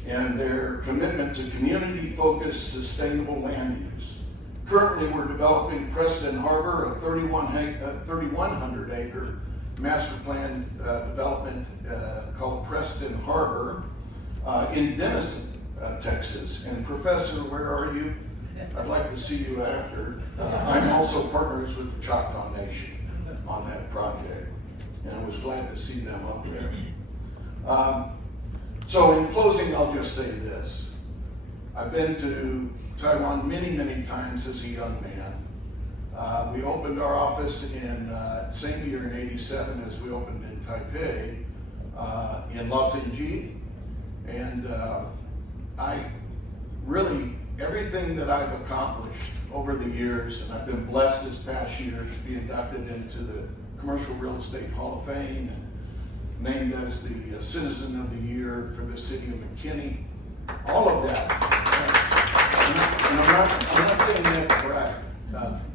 and their commitment to community-focused, sustainable land use. Currently, we're developing Preston Harbor, a 3,100 acre master plan development called Preston Harbor in Denison, Texas. And Professor, where are you? I'd like to see you after. I'm also partners with the Choctaw Nation on that project, and I was glad to see them up there. So in closing, I'll just say this. I've been to Taiwan many, many times as a young man. We opened our office in same year in '87 as we opened in Taipei, in Los Angeles, and I really, everything that I've accomplished over the years, and I've been blessed this past year to be inducted into the Commercial Real Estate Hall of Fame and named as the Citizen of the Year for the city of McKinney. All of that. And I'm not saying that to brag.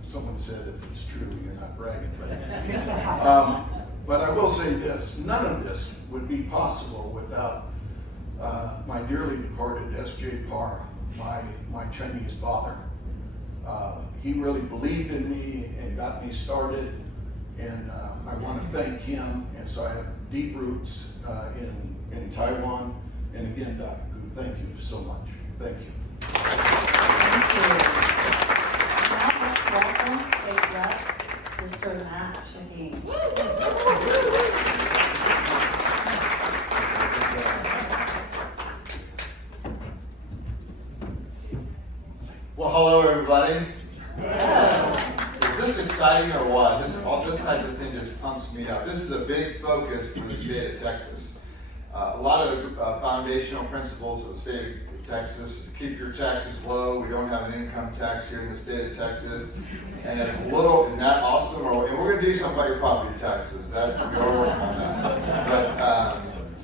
Someone said if it's true, you're not bragging. But I will say this. None of this would be possible without my dearly departed S.J. Parr, my Chinese father. He really believed in me and got me started. And I want to thank him. And so I have deep roots in Taiwan. And again, Dr. Koo, thank you so much. Thank you. Thank you. Now let's welcome State Rep Mr. Matt Shaheen. Well, hello everybody. Is this exciting or what? This type of thing just pumps me up. This is a big focus for the state of Texas. A lot of the foundational principles of the state of Texas is to keep your taxes low. We don't have an income tax here in the state of Texas. And as little, and that also, and we're going to do something about your property taxes. We're working on that. But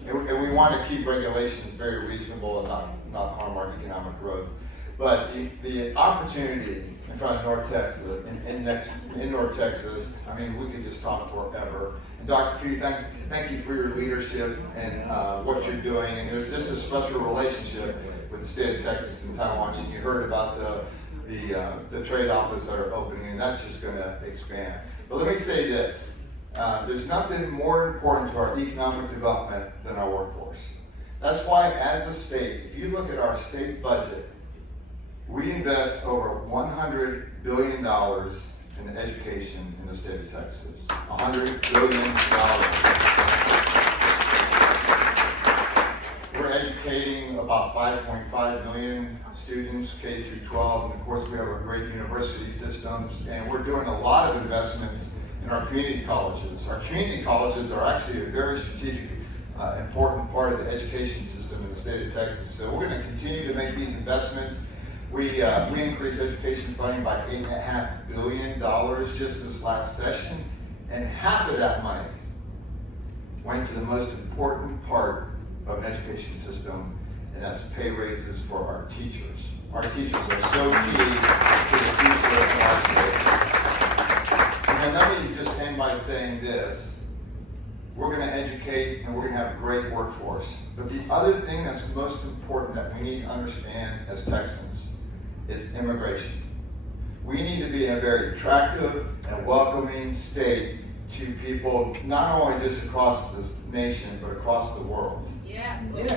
and we want to keep regulations very reasonable and not harm our economic growth. But the opportunity in front of North Texas, in North Texas, I mean, we could just talk forever. And Dr. Koo, thank you for your leadership and what you're doing. And there's just a special relationship with the state of Texas and Taiwan. And you heard about the trade office that are opening, and that's just going to expand. But let me say this. There's nothing more important to our economic development than our workforce. That's why, as a state, if you look at our state budget, we invest over $100 billion in education in the state of Texas. $100 billion. We're educating about 5.5 million students, K through 12, and of course we have our great university systems, and we're doing a lot of investments in our community colleges. Our community colleges are actually a very strategic, important part of the education system in the state of Texas. So we're going to continue to make these investments. We increased education funding by $8.5 billion just this last session, and half of that money went to the most important part of an education system, and that's pay raises for our teachers. Our teachers are so key to the future of our state. And let me just end by saying this. We're going to educate and we're going to have a great workforce. But the other thing that's most important that we need to understand as Texans is immigration. We need to be a very attractive and welcoming state to people, not only just across this nation, but across the world. Yes. So you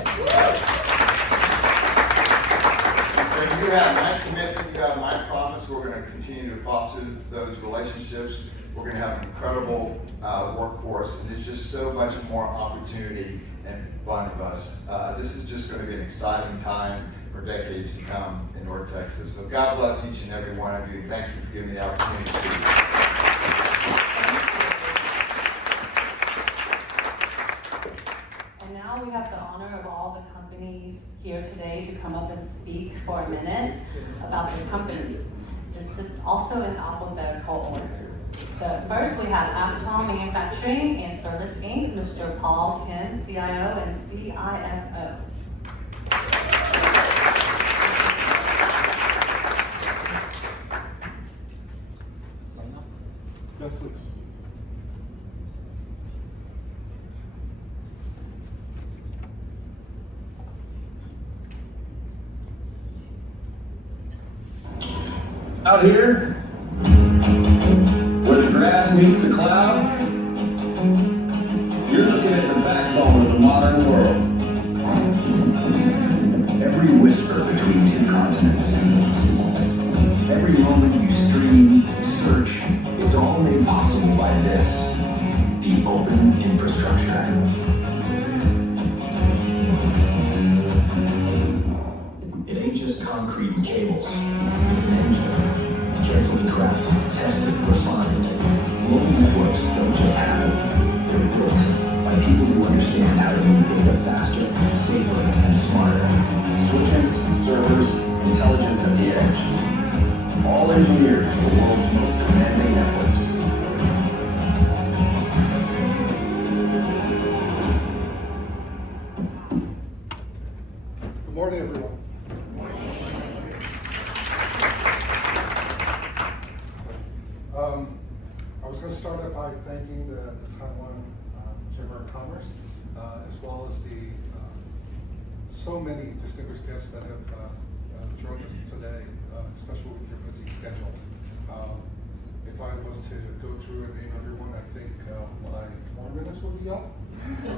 have my commitment, you have my promise. We're going to continue to foster those relationships. We're going to have an incredible workforce, and there's just so much more opportunity in front of us. This is just going to be an exciting time for decades to come in North Texas. So God bless each and every one of you, and thank you for giving me the opportunity to speak. And now we have the honor of all the companies here today to come up and speak for a minute about their company. This is also in alphabetical order. So first we have Aptal Manufacturing and Service Inc., Mr. Paul Kim, CIO and CISO. Yes, please. Out here, where the grass meets the cloud, you're looking at the backbone of the modern world. Every whisper between two continents, every moment you stream, search, it's all made possible by this, the open infrastructure. It ain't just concrete and cables, it's an engine, carefully crafted, tested, refined. Global networks don't just happen, they're built by people who understand how to move data faster, safer, and smarter. Switches, servers, intelligence at the edge. All engineered for the world's most demanding networks. Good morning, everyone. I was going to start out by thanking the Taiwan Chamber of Commerce, as well as the so many distinguished guests that have joined us today, especially with your busy schedules. If I was to go through and name everyone, I think my 4 minutes would be up.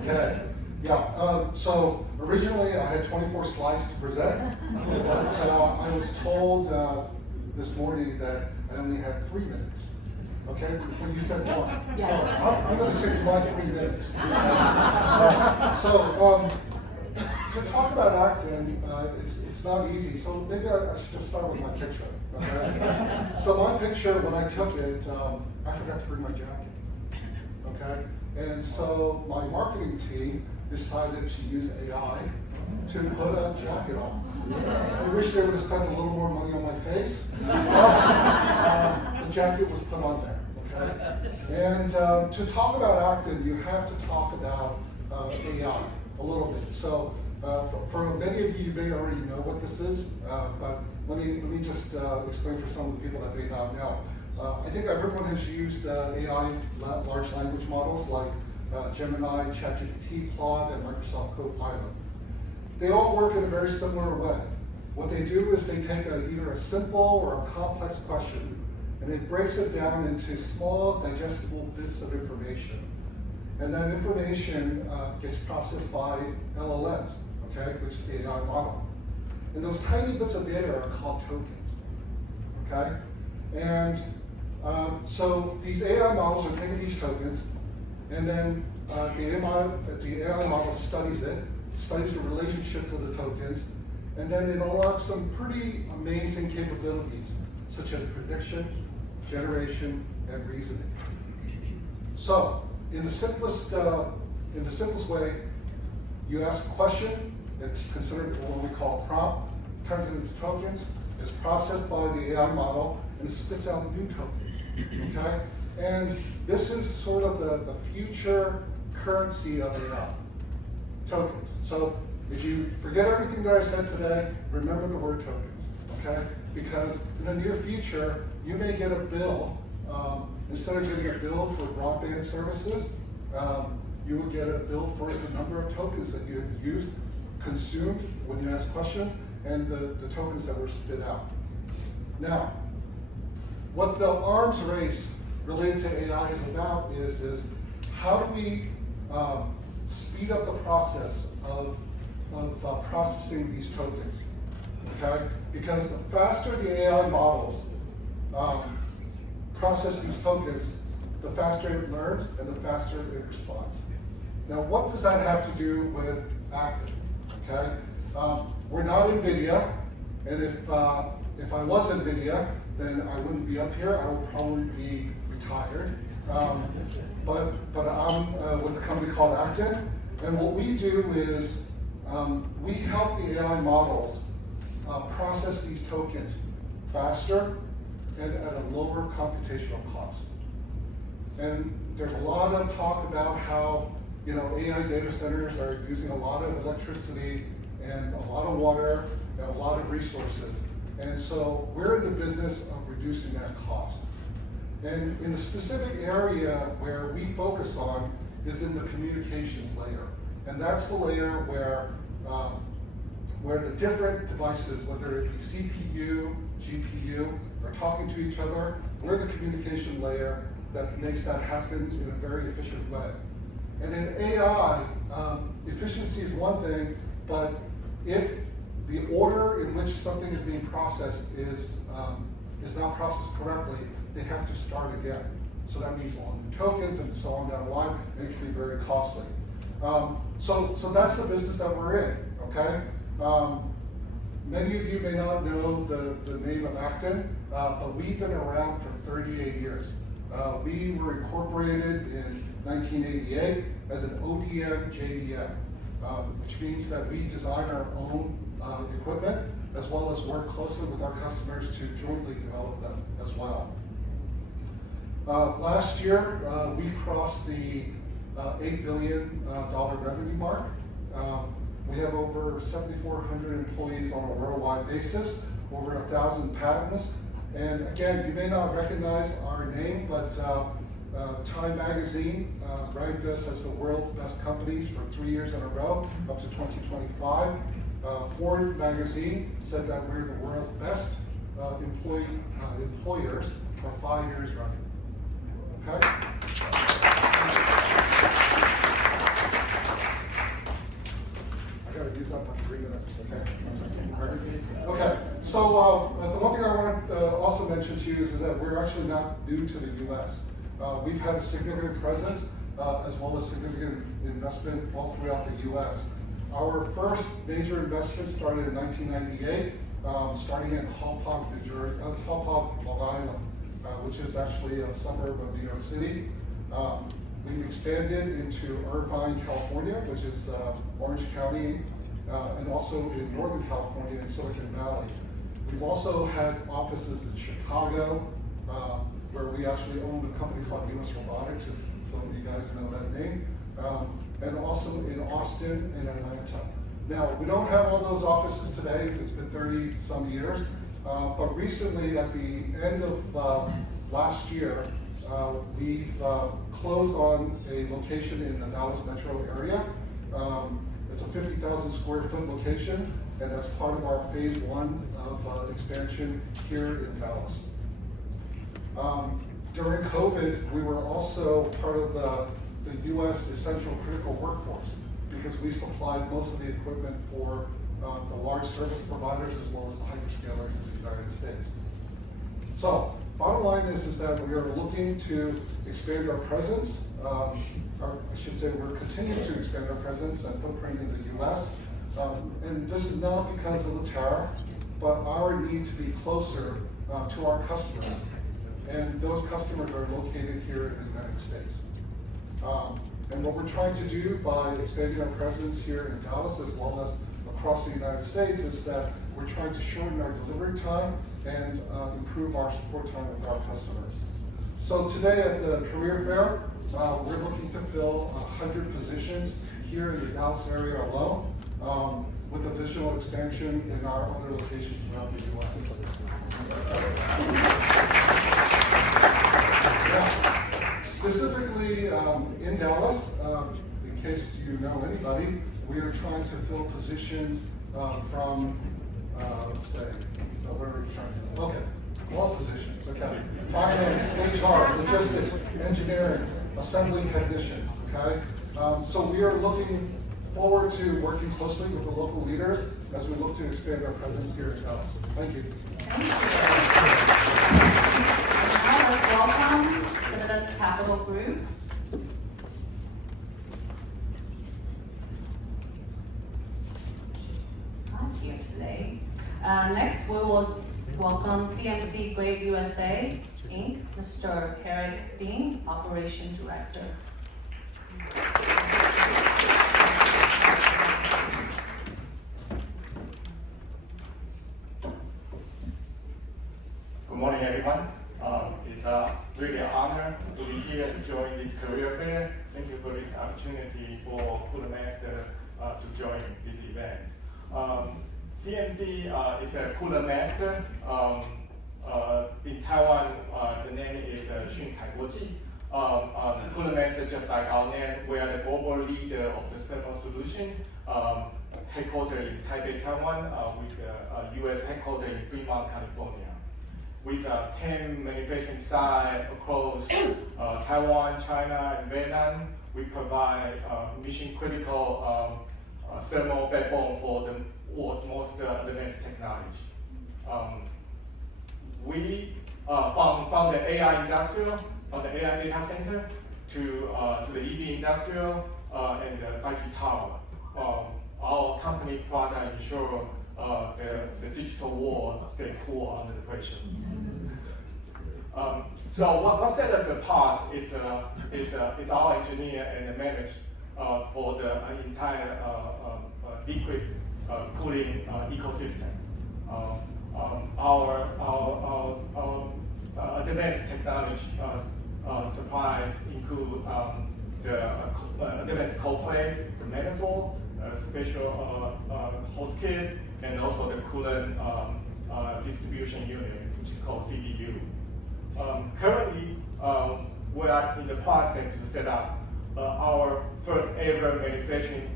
Okay. Yeah, so originally I had 24 slides to present, but I was told this morning that I only have 3 minutes. Okay, when you said 1. Yes. So I'm going to stick to my 3 minutes. So to talk about Acton, it's not easy. So maybe I should just start with my picture. Okay. So my picture, when I took it, I forgot to bring my jacket. Okay, and so my marketing team decided to use AI to put a jacket on. I wish they would have spent a little more money on my face, but the jacket was put on there, okay? And to talk about Acton, you have to talk about AI a little bit. So for many of you, you may already know what this is, but let me just explain for some of the people that may not know. I think everyone has used AI large language models like Gemini, ChatGPT, Claude, and Microsoft Copilot. They all work in a very similar way. What they do is they take either a simple or a complex question, and it breaks it down into small, digestible bits of information. And that information gets processed by LLMs, okay, which is the AI model. And those tiny bits of data are called tokens, okay? And so these AI models are taking these tokens, and then the AI model studies it, studies the relationships of the tokens, and then it unlocks some pretty amazing capabilities, such as prediction, generation, and reasoning. So, in the simplest way, you ask a question, it's considered what we call a prompt, turns it into tokens, it's processed by the AI model, and it spits out new tokens, okay? And this is sort of the future currency of AI, tokens. So if you forget everything that I said today, remember the word tokens, okay? Because in the near future, you may get a bill, instead of getting a bill for broadband services, you would get a bill for the number of tokens that you have used, consumed when you ask questions, and the tokens that were spit out. Now, what the arms race related to AI is about is how do we speed up the process of processing these tokens, okay? Because the faster the AI models process these tokens, the faster it learns and the faster it responds. Now, what does that have to do with Acton, okay? We're not NVIDIA, and if I was NVIDIA, then I wouldn't be up here, I would probably be retired. But I'm with a company called Acton, and what we do is we help the AI models process these tokens faster and at a lower computational cost. And there's a lot of talk about how AI data centers are using a lot of electricity and a lot of water and a lot of resources. And so we're in the business of reducing that cost. And in the specific area where we focus on is in the communications layer. And that's the layer where the different devices, whether it be CPU, GPU, are talking to each other. We're the communication layer that makes that happen in a very efficient way. And in AI, efficiency is one thing, but if the order in which something is being processed is not processed correctly, they have to start again. So that means all new tokens and so on down the line, and it can be very costly. So that's the business that we're in, okay? Many of you may not know the name of Acton, but we've been around for 38 years. We were incorporated in 1988 as an ODM JDM, which means that we design our own equipment as well as work closely with our customers to jointly develop them as well. Last year, we crossed the $8 billion revenue mark. We have over 7,400 employees on a worldwide basis, over 1,000 patents. And again, you may not recognize our name, but Time Magazine ranked us as the world's best companies for 3 years in a row, up to 2025. Ford Magazine said that we're the world's best employers for 5 years running. Okay? I gotta use up my 3 minutes, okay? Okay, so the one thing I want to also mention to you is that we're actually not new to the US. We've had a significant presence as well as significant investment all throughout the US. Our first major investment started in 1998, starting in Hauppauge, New Jersey, Hauppauge, Long Island, which is actually a suburb of New York City. We've expanded into Irvine, California, which is Orange County, and also in Northern California in Silicon Valley. We've also had offices in Chicago, where we actually own a company called US Robotics, if some of you guys know that name, and also in Austin and Atlanta. Now, we don't have all those offices today, it's been 30 some years, but recently at the end of last year, we've closed on a location in the Dallas metro area. It's a 50,000 square foot location, and that's part of our phase 1 of expansion here in Dallas. During COVID, we were also part of the U.S. essential critical workforce because we supplied most of the equipment for the large service providers as well as the hyperscalers in the United States. So, bottom line is that we are looking to expand our presence, or I should say we're continuing to expand our presence and footprint in the US. And this is not because of the tariff, but our need to be closer to our customers. And those customers are located here in the United States. And what we're trying to do by expanding our presence here in Dallas as well as across the United States is that we're trying to shorten our delivery time and improve our support time with our customers. So today at the career fair, we're looking to fill 100 positions here in the Dallas area alone, with additional expansion in our other locations throughout the U.S. Yeah. Specifically in Dallas, in case you know anybody, we are trying to fill positions from, let's say, where are we trying to fill? Okay, all positions, okay. Finance, HR, logistics, engineering, assembly technicians, okay? So we are looking forward to working closely with the local leaders as we look to expand our presence here in Dallas. Thank you. Thank you. Now let's welcome Senators Capital Group. Not here today. Next, we will welcome CMC Grade USA, Inc., Mr. Eric Dean, Operation Director. Good morning, everyone. It's really an honor to be here to join this career fair. Thank you for this opportunity for Cooler-Master to join this event. CMC is a Cooler-Master. In Taiwan, the name is Xun Taiguoji. Cooler-Master, just like our name, we are the global leader of the thermal solution, headquartered in Taipei, Taiwan, with US headquartered in Fremont, California. With 10 manufacturing sites across Taiwan, China, and Vietnam, we provide mission-critical thermal backbone for the world's most advanced technology. We from the AI industrial, from the AI data center to the EV industrial and the 5G tower. Our company's product ensure the digital world stay cool under the pressure. So what sets us apart is our engineer and the manage for the entire liquid cooling ecosystem. Our advanced technology supplies include the advanced cold plate, the manifold, special host kit, and also the coolant distribution unit, which is called CDU. Currently, we are in the process to set up our first ever manufacturing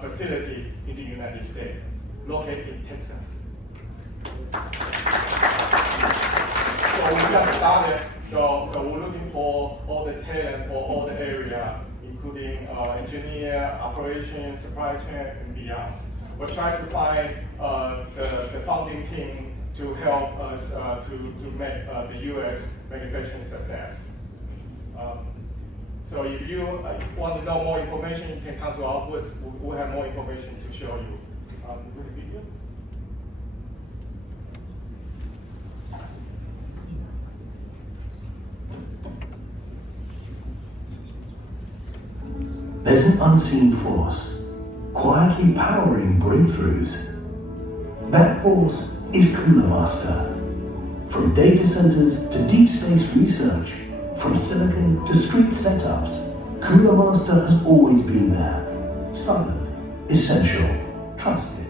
facility in the United States, located in Texas. So we just started, so we're looking for all the talent for all the area, including engineer, operations, supply chain, and beyond. We're trying to find the founding team to help us to make the U.S. manufacturing success. So if you want to know more information, you can come to our booth. We'll have more information to show you. There's an unseen force, quietly powering breakthroughs. That force is Cooler-Master. From data centers to deep space research, from silicon to street setups, Cooler-Master has always been there. Silent, essential, trusted.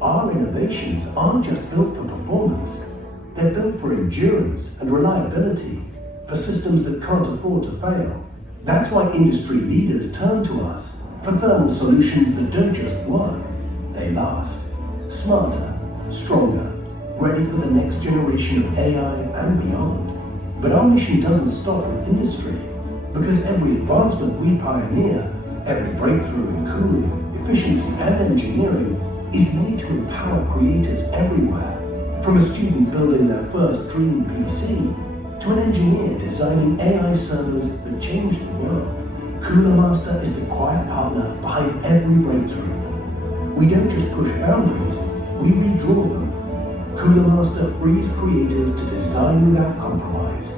Our innovations aren't just built for performance. They're built for endurance and reliability, for systems that can't afford to fail. That's why industry leaders turn to us for thermal solutions that don't just work, they last. Smarter, stronger, ready for the next generation of AI and beyond. But our mission doesn't stop with industry, because every advancement we pioneer, every breakthrough in cooling, efficiency, and engineering is made to empower creators everywhere. From a student building their first dream PC, To an engineer designing AI servers that change the world, Cooler Master is the quiet partner behind every breakthrough. We don't just push boundaries, we redraw them. Cooler Master frees creators to design without compromise.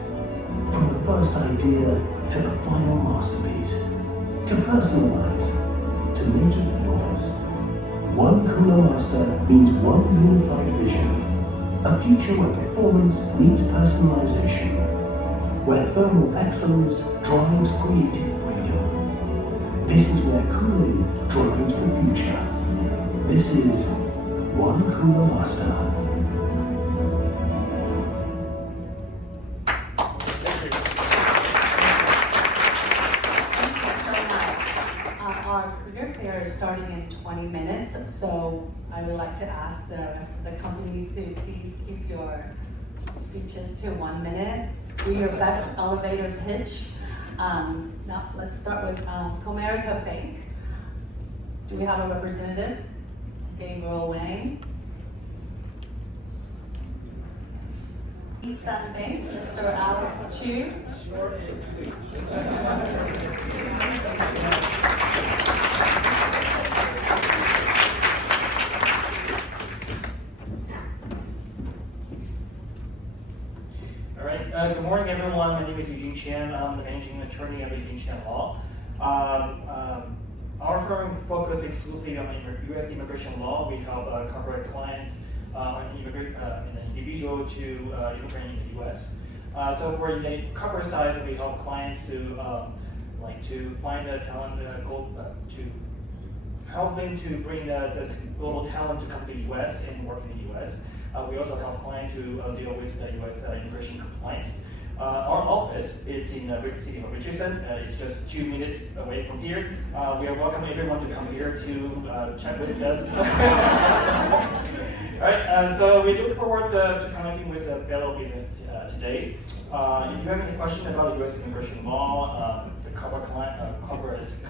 From the first idea to the final masterpiece, to personalize, to make it yours. One Cooler Master means one unified vision. A future where performance meets personalization. Where thermal excellence drives creative freedom. This is where cooling drives the future. This is One Cooler Master. Starting in 20 minutes, so I would like to ask the rest of the companies to please keep your speeches to 1 minute. Do your best elevator pitch. Now let's start with Comerica Bank. Do we have a representative? Gabriel Wang. East Sun Bank, Mr. Alex Chu. Good morning, everyone. My name is Eugene Chen. I'm the managing attorney of Eugene Chen Law. Our firm focuses exclusively on U.S. immigration law. We help corporate clients an individual to immigrate in the U.S. So for the corporate side, we help clients to find the talent, to help them to bring the global talent to come to the U.S. and work in the U.S. We also help clients to deal with the U.S. Immigration compliance. Our office is in the city of Richardson. It's just 2 minutes away from here. We are welcoming everyone to come here to chat with us. All right, so we look forward to connecting with a fellow business today. If you have any question about U.S. immigration law, the corporate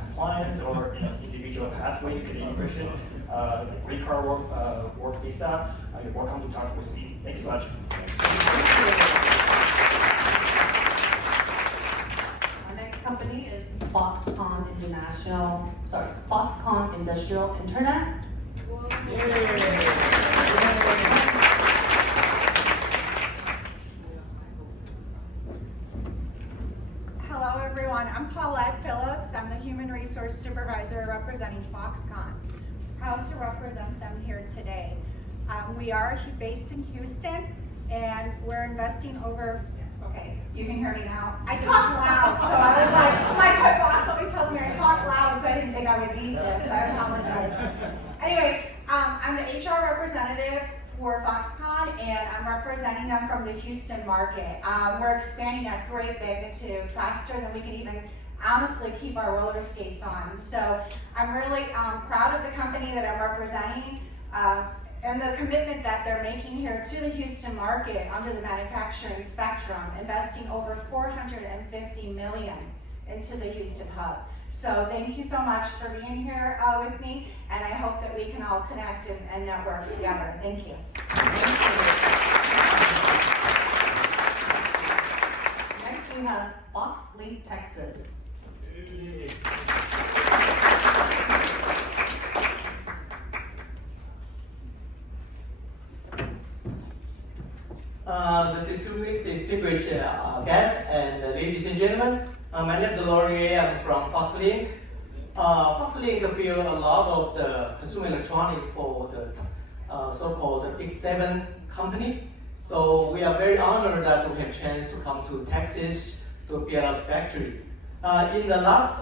compliance, or individual pathway to get immigration, green card work visa, you're welcome to talk with me. Thank you so much. Our next company is Foxconn Industrial Internet. Hello everyone, I'm Paulette Phillips. I'm the Human Resource Supervisor representing Foxconn. Proud to represent them here today. We are based in Houston, and we're investing over, okay, you can hear me now. I talk loud, so I was like my boss always tells me I talk loud, so I didn't think I would need this, so I apologize. Anyway, I'm the HR representative for Foxconn, and I'm representing them from the Houston market. We're expanding at great magnitude, faster than we can even honestly keep our roller skates on. So I'm really proud of the company that I'm representing and the commitment that they're making here to the Houston market under the manufacturing spectrum, investing over $450 million into the Houston hub. So thank you so much for being here with me, and I hope that we can all connect and network together. Thank you. Next we have Foxlink, Texas. The distinguished guests and ladies and gentlemen, my name is Laurier. I'm from Foxlink. Foxlink built a lot of the consumer electronics for the so-called Big 7 company. So we are very honored that we have a chance to come to Texas to build a factory. In the last,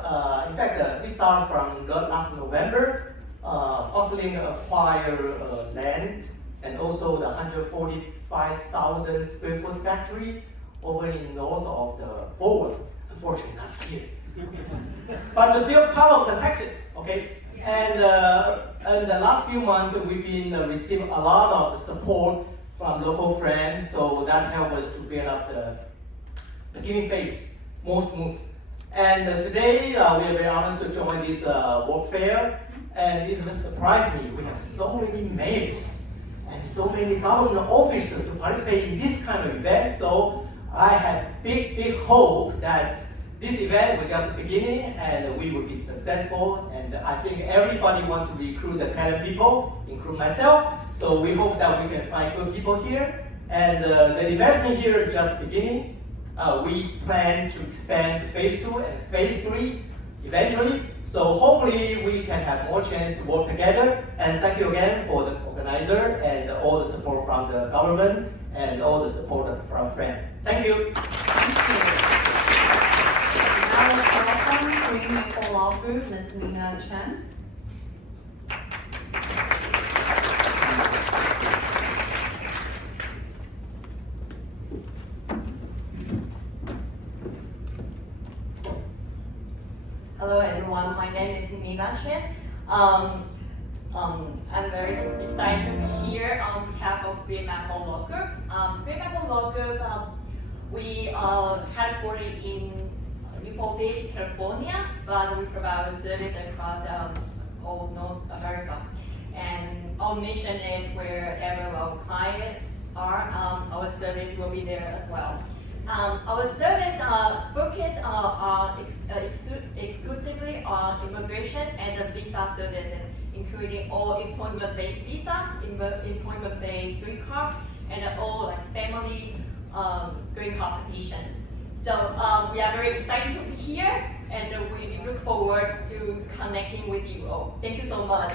in fact, we start from last November. Foxlink acquired land and also the 145,000 square foot factory over in north of the Fort Worth. Unfortunately, not here. But it's still part of the Texas, okay? And in the last few months, we've been receiving a lot of support from local friends, so that helped us to build up the giving phase more smooth. And today, we are very honored to join this work fair, and it surprised me. We have so many mayors and so many government officers to participate in this kind of event. So I have big hope that this event was just the beginning and we will be successful, and I think everybody wants to recruit the talent people, including myself, so we hope that we can find good people here. And the investment here is just the beginning. We plan to expand phase 2 and phase 3 eventually, so hopefully we can have more chance to work together. And thank you again for the organizer and all the support from the government and all the support from friends. Thank you. Now let's welcome Green Maple Law Group, Ms. Nina Chen. Hello everyone, my name is Nina Chen. I'm very excited to be here on behalf of Green Maple Law Group. Green Maple Law Group, we are headquartered in Newport Beach, California, but we provide service across all North America. And our mission is wherever our clients are, our service will be there as well. Our service focus exclusively on immigration and the visa services, including all employment-based visa, employment-based green card, and all like family green card petitions. So we are very excited to be here, and we look forward to connecting with you all. Thank you so much.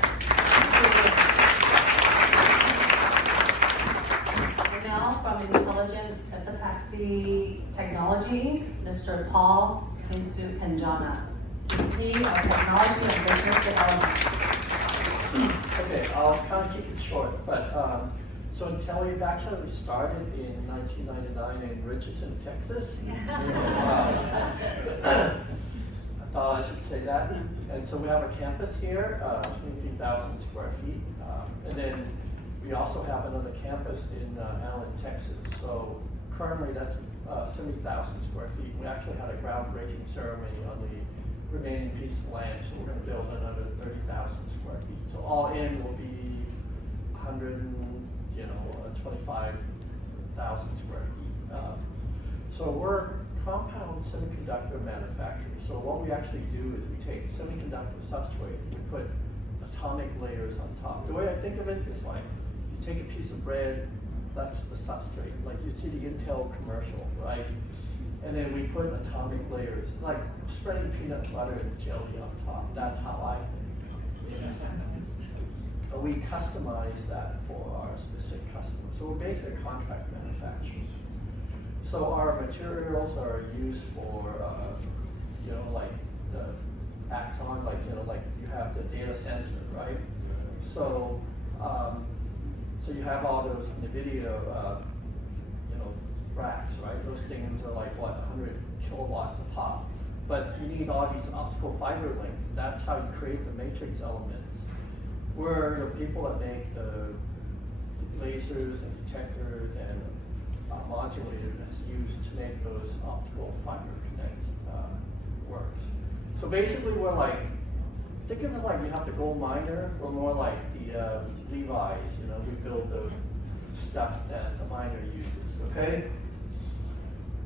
Now from Intelligent Epitaxy Technology, Mr. Paul Kinsu Kanjana, VP of Technology and Business Development. Okay, I'll kind of keep it short, but so Intelli actually started in 1999 in Richardson, Texas. I thought I should say that. And so we have a campus here, 23,000 square feet, and then we also have another campus in Allen, Texas. So currently that's 70,000 square feet. We actually had a groundbreaking ceremony on the remaining piece of land, so we're going to build another 30,000 square feet. So all in will be 25,000 square feet. So we're compound semiconductor manufacturing. So what we actually do is we take semiconductor substrate, we put atomic layers on top. The way I think of it is like, you take a piece of bread, that's the substrate. Like you see the Intel commercial, right? And then we put atomic layers. It's like spreading peanut butter and jelly on top. That's how I think. But we customize that for our specific customers. So we're basically contract manufacturing. So our materials are used for, like the Acton, like you have the data center, right? So, so you have all those NVIDIA, racks, right? Those things are like, 100 kilowatts a pop. But you need all these optical fiber links. That's how you create the matrix elements. We're the people that make the lasers and detectors and modulators that's used to make those optical fiber connect works. So basically we're like, think of it like you have the gold miner, we're more like the Levi's, we build the stuff that the miner uses, okay?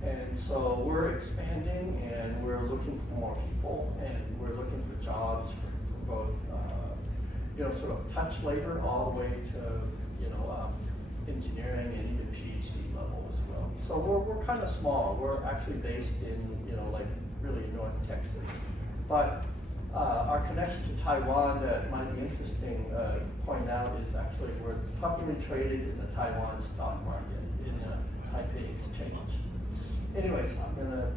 And so we're expanding and we're looking for more people and we're looking for jobs for both, sort of touch labor all the way to, engineering and even PhD level as well. So we're kind of small. We're actually based in, really North Texas. But our connection to Taiwan that might be interesting to point out is actually we're publicly traded in the Taiwan stock market in Taipei Exchange. Anyways, I'm going to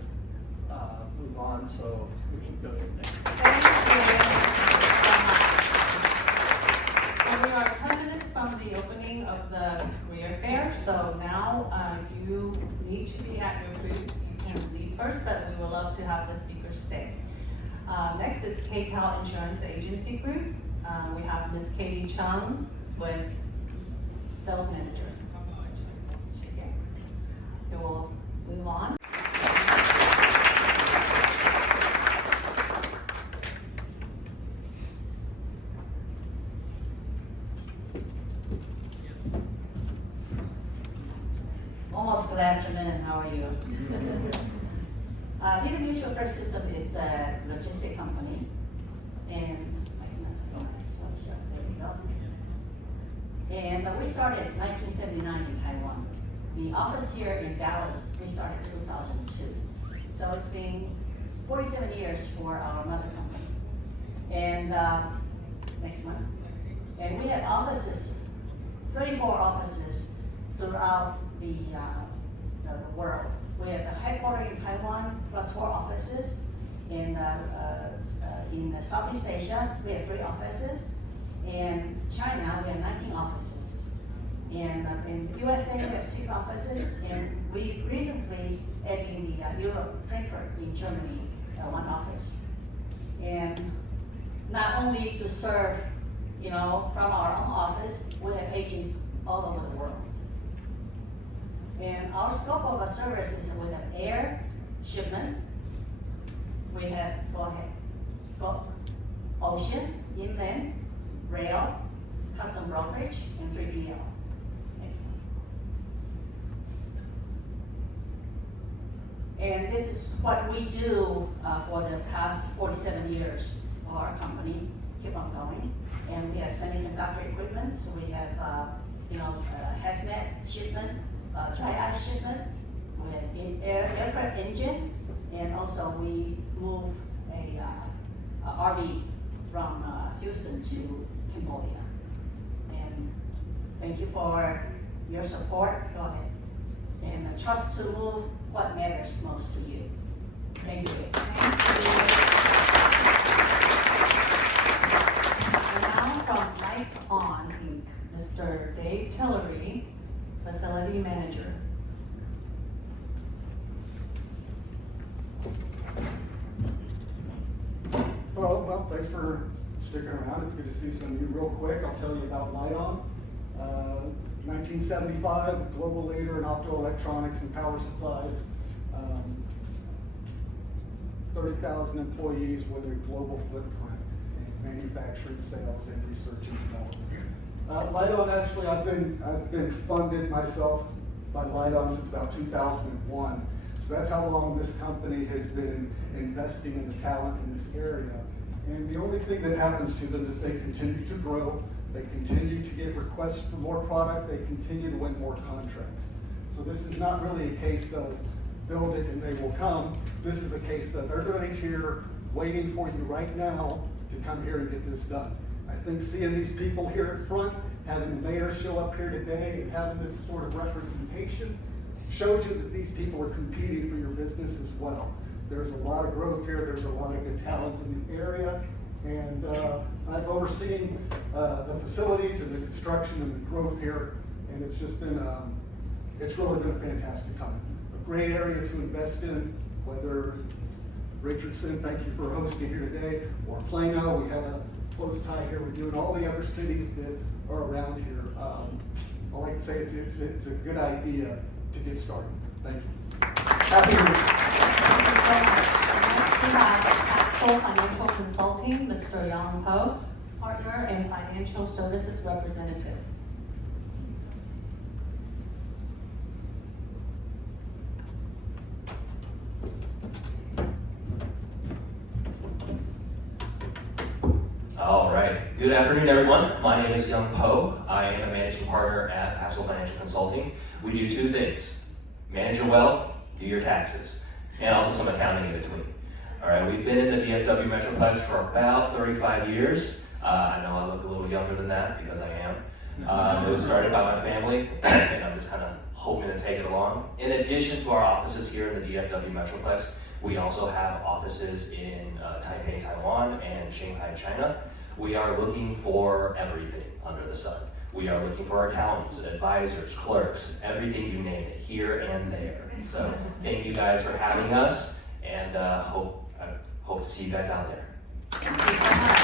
move on so we can go to the next one. We are 10 minutes from the opening of the career fair, so now if you need to be at your booth, you can leave first, but we would love to have the speakers stay. Next is KCAL Insurance Agency Group. We have Ms. Katie Chung with Sales Manager. Okay, we'll move on. Almost good afternoon, how are you? Mutual Freight System is a logistic company, and there we go. And we started in 1979 in Taiwan. The office here in Dallas, we started in 2002. So it's been 47 years for our mother company. And next month. And we have offices, 34 offices throughout the world. We have the headquarters in Taiwan, plus 4 offices. In Southeast Asia, we have 3 offices. In China, we have 19 offices. And in the USA, we have 6 offices. And we recently added in the Europe, Frankfurt in Germany, 1 office. And not only to serve, from our own office, we have agents all over the world. And our scope of services, we have air, shipment, we have, ocean, inland, rail, custom brokerage, and 3PL. Next one. And this is what we do for the past 47 years of our company, keep on going. And we have semiconductor equipment, so we have, hazmat shipment, dry ice shipment, we have aircraft engine, and also we move a RV from Houston to Cambodia. And thank you for your support. Go ahead. And trust to move what matters most to you. Thank you. And now from Light On Inc., Mr. Dave Tillery, Facility Manager. Hello, well, thanks for sticking around. It's good to see some of you real quick. I'll tell you about Light On. 1975, global leader in optoelectronics and power supplies. 30,000 employees with a global footprint in manufacturing, sales, and research and development. Light On, actually, I've been funded myself by Light On since about 2001. So that's how long this company has been investing in the talent in this area. And the only thing that happens to them is they continue to grow, they continue to get requests for more product, they continue to win more contracts. So this is not really a case of build it and they will come. This is a case of everybody's here waiting for you right now to come here and get this done. I think seeing these people here at front, having the mayor show up here today and having this sort of representation shows you that these people are competing for your business as well. There's a lot of growth here, there's a lot of good talent in the area, and I've overseen the facilities and the construction and the growth here, and it's just been, it's really been a fantastic time. A great area to invest in, whether it's Richardson, thank you for hosting here today, or Plano, we have a close tie here with you, and all the other cities that are around here. I like to say it's a good idea to get started. Thank you. Happy New Year. Next we have Axel Financial Consulting, Mr. Yang Ho, Partner and Financial Services Representative. All right. Good afternoon, everyone. My name is Young Po. I am a managing partner at Axel Financial Consulting. We do 2 things: manage your wealth, do your taxes, and also some accounting in between. All right. We've been in the DFW Metroplex for about 35 years. I know I look a little younger than that because I am. It was started by my family, and I'm just kind of hoping to take it along. In addition to our offices here in the DFW Metroplex, we also have offices in Taipei, Taiwan, and Shanghai, China. We are looking for everything under the sun. We are looking for accountants, advisors, clerks, everything you name it, here and there. So thank you guys for having us, and hope to see you guys out there. Thank you so much.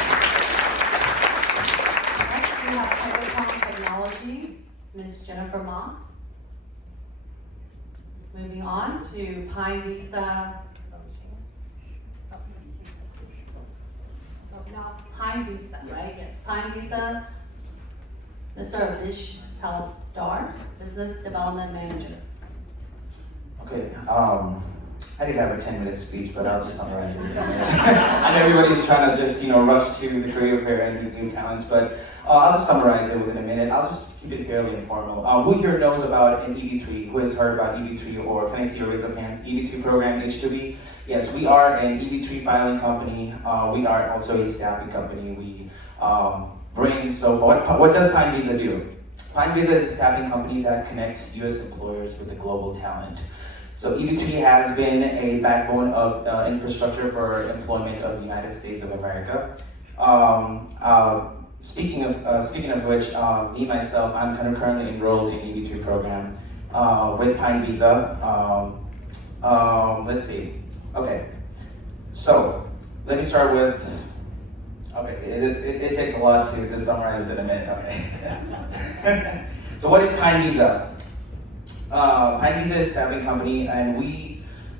Next we have Telecom Technologies, Ms. Jennifer Ma. Moving on to Pine Vista. Now Pine Vista, right? Yes, Pine Vista. Mr. Abish Taldar, Business Development Manager. Okay, I did have a 10-minute speech, but I'll just summarize it in a minute. I know everybody's trying to just, rush to the career fair and meet new talents, but I'll just summarize it within a minute. I'll just keep it fairly informal. Who here knows about an EB3? Who has heard about EB3, or can I see a raise of hands? EB3 program, H2B? Yes, we are an EB3 filing company. We are also a staffing company. We what does Pine Visa do? Pine Visa is a staffing company that connects U.S. employers with the global talent. So EB3 has been a backbone of infrastructure for employment of the United States of America. Speaking of which, me myself, I'm currently enrolled in EB3 program with Pine Visa. Let's see. Okay, so let me start with. Okay, it takes a lot to just summarize it in a minute. Okay. So what is Pine Visa? Pine Visa is a staffing company, and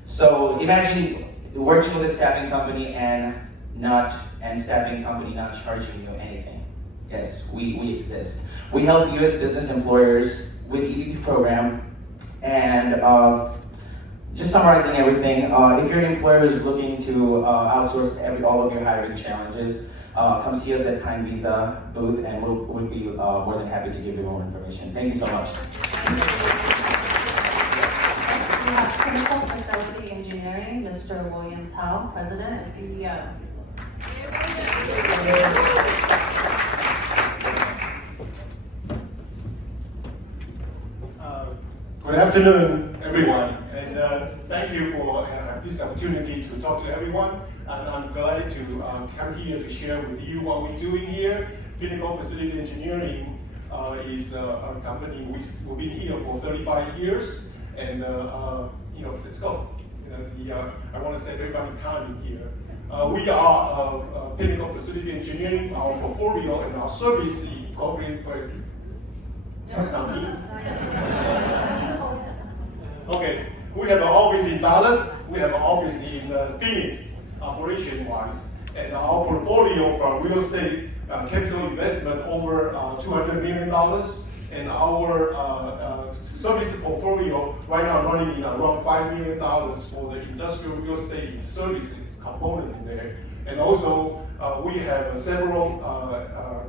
so imagine working with a staffing company and staffing company not charging you anything. Yes, we exist. We help U.S. business employers with EB3 program, and just summarizing everything, if you're an employer who's looking to outsource all of your hiring challenges, come see us at Pine Visa booth, and we'll be more than happy to give you more information. Thank you so much. We have Clinical Facility Engineering, Mr. William Tao, President and CEO. Good afternoon, everyone, and thank you for this opportunity to talk to everyone. And I'm glad to come here to share with you what we're doing here. Clinical Facility Engineering is a company we've been here for 35 years, and let's go. I want to save everybody's time in here. We are Clinical Facility Engineering. Our portfolio and our service is incorporated for. That's not me. Okay, we have an office in Dallas. We have an office in Phoenix, operation-wise, and our portfolio from real estate capital investment over $200 million, and our service portfolio right now running in around $5 million for the industrial real estate service component in there. And also, we have several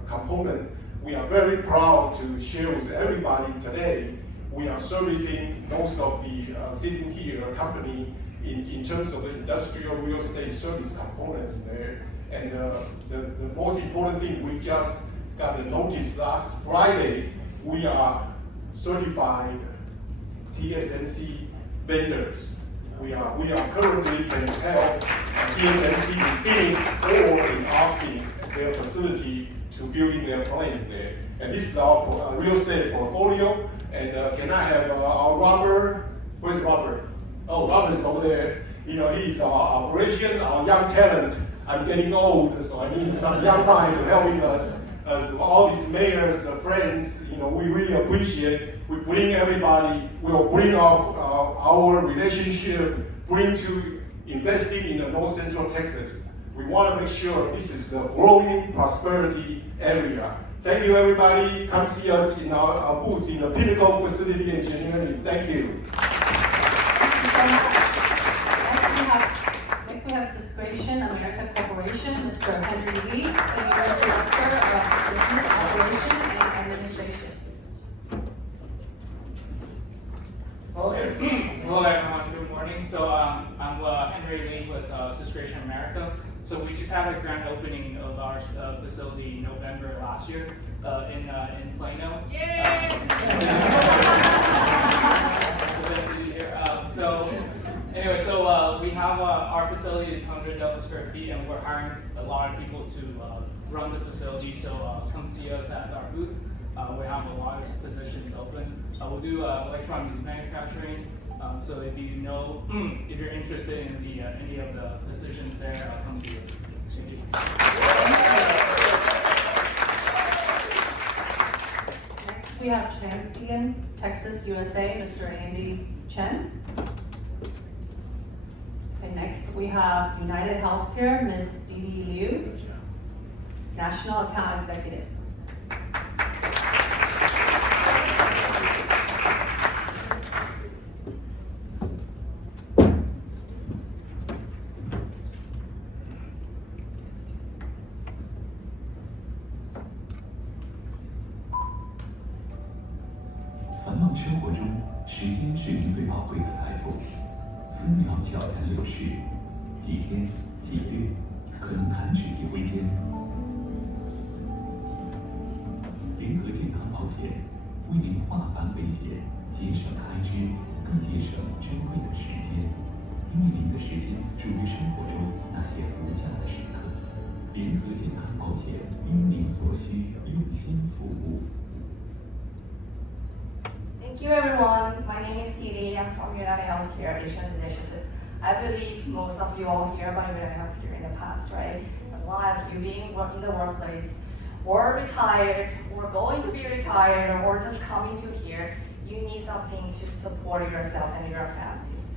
components. We are very proud to share with everybody today. We are servicing most of the sitting here company in terms of the industrial real estate service component in there. And the most important thing, we just got a notice last Friday. We are certified TSMC vendors. We are currently can help TSMC in Phoenix or in Austin, their facility, to building their plant there. And this is our real estate portfolio. And can I have our Robert? Where's Robert? Oh, Robert is over there. He's our operation, our young talent. I'm getting old, so I need some young mind to helping us. As all these mayors, friends, we really appreciate. We bring everybody. We'll bring our relationship, bring to investing in the North Central Texas. We want to make sure this is a growing prosperity area. Thank you, everybody. Come see us in our booth in the Pinnacle Facility Engineering. Thank you. Next we have Suscration America Corporation, Mr. Henry Lee, Senior Director of Business Operation and Administration. Hello everyone, good morning. So I'm Henry Lee with Suscration America. So we just had a grand opening of our facility in November last year in Plano. Yay! So we have our facility is 100,000 square feet, and we're hiring a lot of people to run the facility. So come see us at our booth. We have a lot of positions open. We'll do electronics manufacturing. So if if you're interested in any of the positions there, come see us. Thank you. Next we have Transdian, Texas, USA, Mr. Andy Chen. Okay, next we have United Healthcare, Ms. Dee Dee Liu, National Account Executive. 往生活中，时间是您最宝贵的财富，分秒悄然流逝，几天几月，可能弹指一挥间。联合健康保险为您化繁为简，节省开支，更节省珍贵的时间。因为您的时间属于生活中那些无价的时刻。联合健康保险因您所需，用心服务。Thank you, everyone. My name is Didi. I'm from United Healthcare Asian Initiative. I believe most of you all hear about United Healthcare in the past, right? As long as you being in the workplace, or retired, or going to be retired, or just coming to here, you need something to support yourself and your families.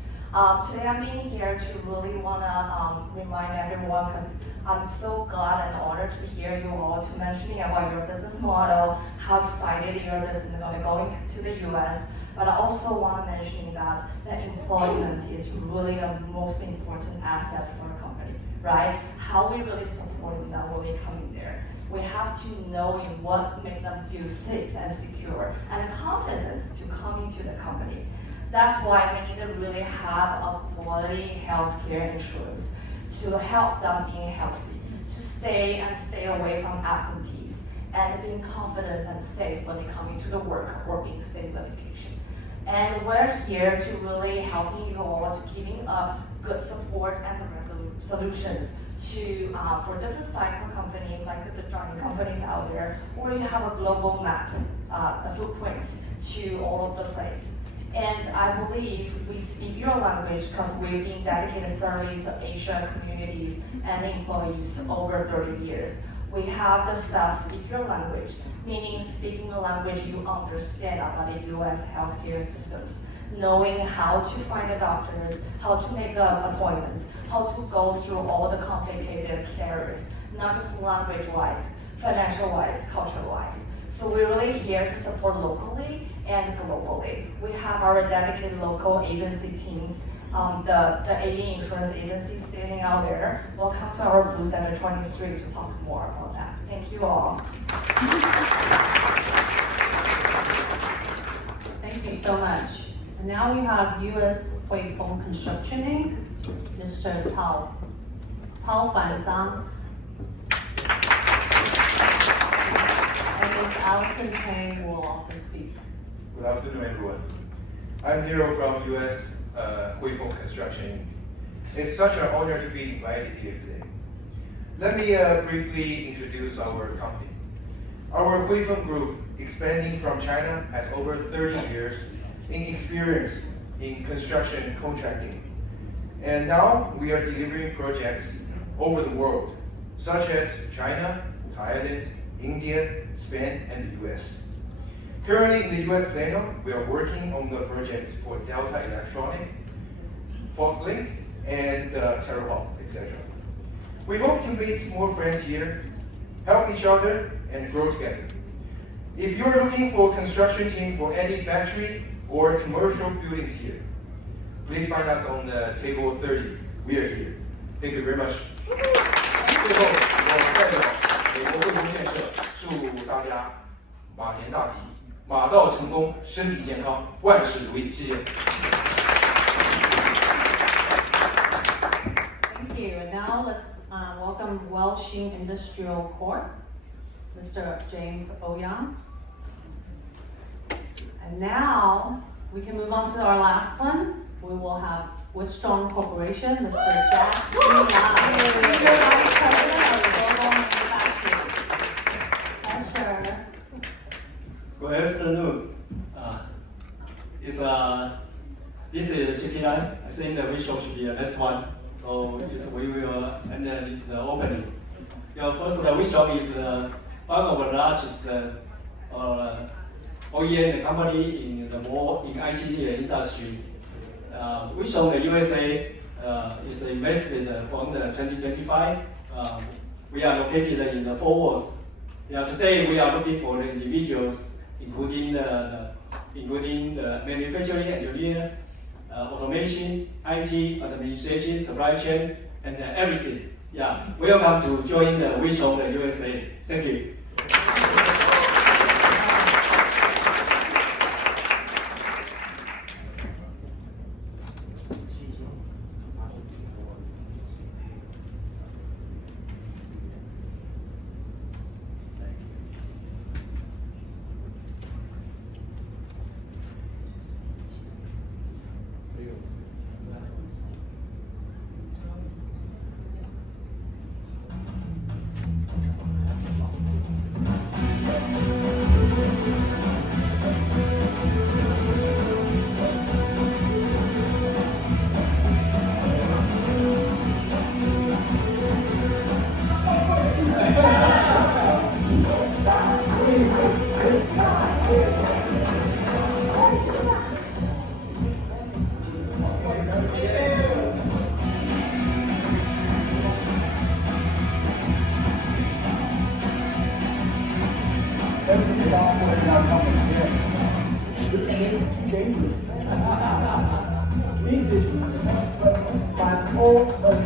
Today I'm being here to really wanna remind everyone, because I'm so glad and honored to hear you all to mentioning about your business model, how excited your business is going to the US. But I also want to mention that employment is really the most important asset for a company, right? How we really supporting them when we come in there. We have to know in what make them feel safe and secure and confidence to come into the company. That's why we need to really have a quality healthcare insurance to help them being healthy, to stay away from absentees, and being confident and safe when they come into the work or being stay on vacation. And we're here to really helping you all to giving a good support and solutions to for different size of company, like the giant companies out there, or you have a global map, a footprint to all over the place. And I believe we speak your language because we've been dedicated service of Asia communities and employees over 30 years. We have the staff speak your language, meaning speaking the language you understand about the US healthcare systems, knowing how to find the doctors, how to make appointments, how to go through all the complicated carriers, not just language-wise, financial-wise, culture-wise. So we're really here to support locally and globally. We have our dedicated local agency teams, the AE insurance agency standing out there. Welcome to our booth at the 23 to talk more about that. Thank you all. Thank you so much. And now we have U.S. Huifeng Construction Inc., Mr. Cao Fanzang. And Ms. Allison Chang will also speak. Good afternoon, everyone. I'm Nero from U.S. Huifeng Construction Inc. It's such an honor to be invited here today. Let me briefly introduce our company. Our Huifeng Group, expanding from China, has over 30 years in experience in construction contracting. And now we are delivering projects over the world, such as China, Thailand, India, Spain, and the US. Currently in the US Plano, we are working on the projects for Delta Electronic, Foxlink, and TerraHawk, etc. We hope to meet more friends here, help each other, and grow together. If you're looking for a construction team for any factory or commercial buildings here, please find us on the table 30. We are here. Thank you very much. 最后，我代表美国汇丰建设祝大家马年大吉，马到成功，身体健康，万事如意。谢谢。Thank you. And now let's welcome Welshing Industrial Corp, Mr. James Ouyang. And now we can move on to our last one. We will have Wistron Corporation, Mr. Jack Senior Vice President of Global Manufacturing. Pleasure. Good afternoon. This is JP line. I think the visual should be the next one. So we will end this the opening. First, the visual is one of the largest OEM company in the world in IGT industry. Visual the USA is invested from the 2025. We are located in the Fort Worth. Today we are looking for the individuals, including the manufacturing engineers, automation, IT, administration, supply chain, and everything. Welcome to join the Visual the USA. Thank you.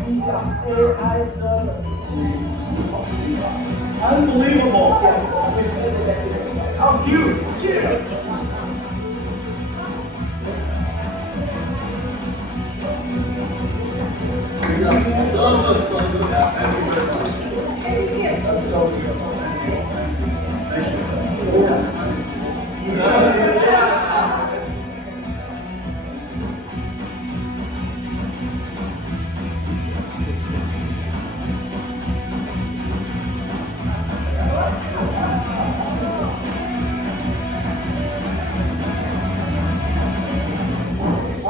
AI server. Unbelievable. Yes, we still projected it. How cute. Cute. That's so beautiful.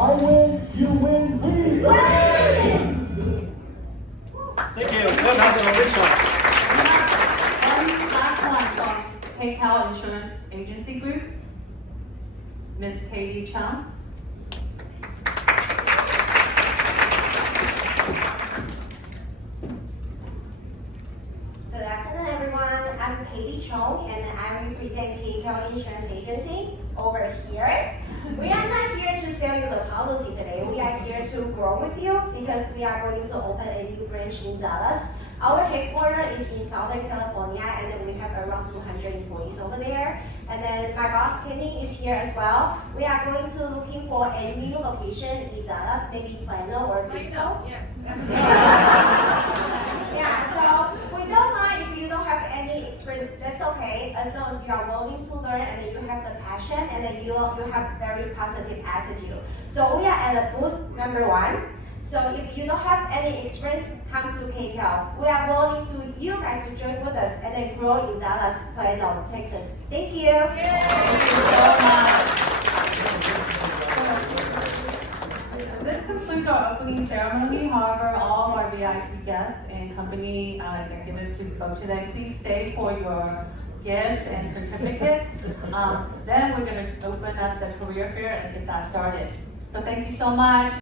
I win, you win, we win! Thank you. Congratulations. Last one from KCAL Insurance Agency Group, Miss Katie Chung. Good afternoon, everyone. I'm Katie Chong, and I represent KCAL Insurance Agency over here. We are not here to sell you the policy today. We are here to grow with you because we are going to open a new branch in Dallas. Our headquarters is in Southern California, and then we have around 200 employees over there. And then my boss Kenny is here as well. We are going to looking for a new location in Dallas, maybe Plano or Frisco. Yes. Yeah, so we don't mind if you don't have any experience, that's okay, as long as you are willing to learn and then you have the passion and then you have very positive attitude. So we are at the booth number 1. So if you don't have any experience, come to KCAL. We are willing to you guys to join with us and then grow in Dallas, Plano, Texas. Thank you. Thank you so much. So this concludes our opening ceremony. However, all of our VIP guests and company executives who spoke today, please stay for your gifts and certificates. Then we're going to open up the career fair and get that started. So thank you so much.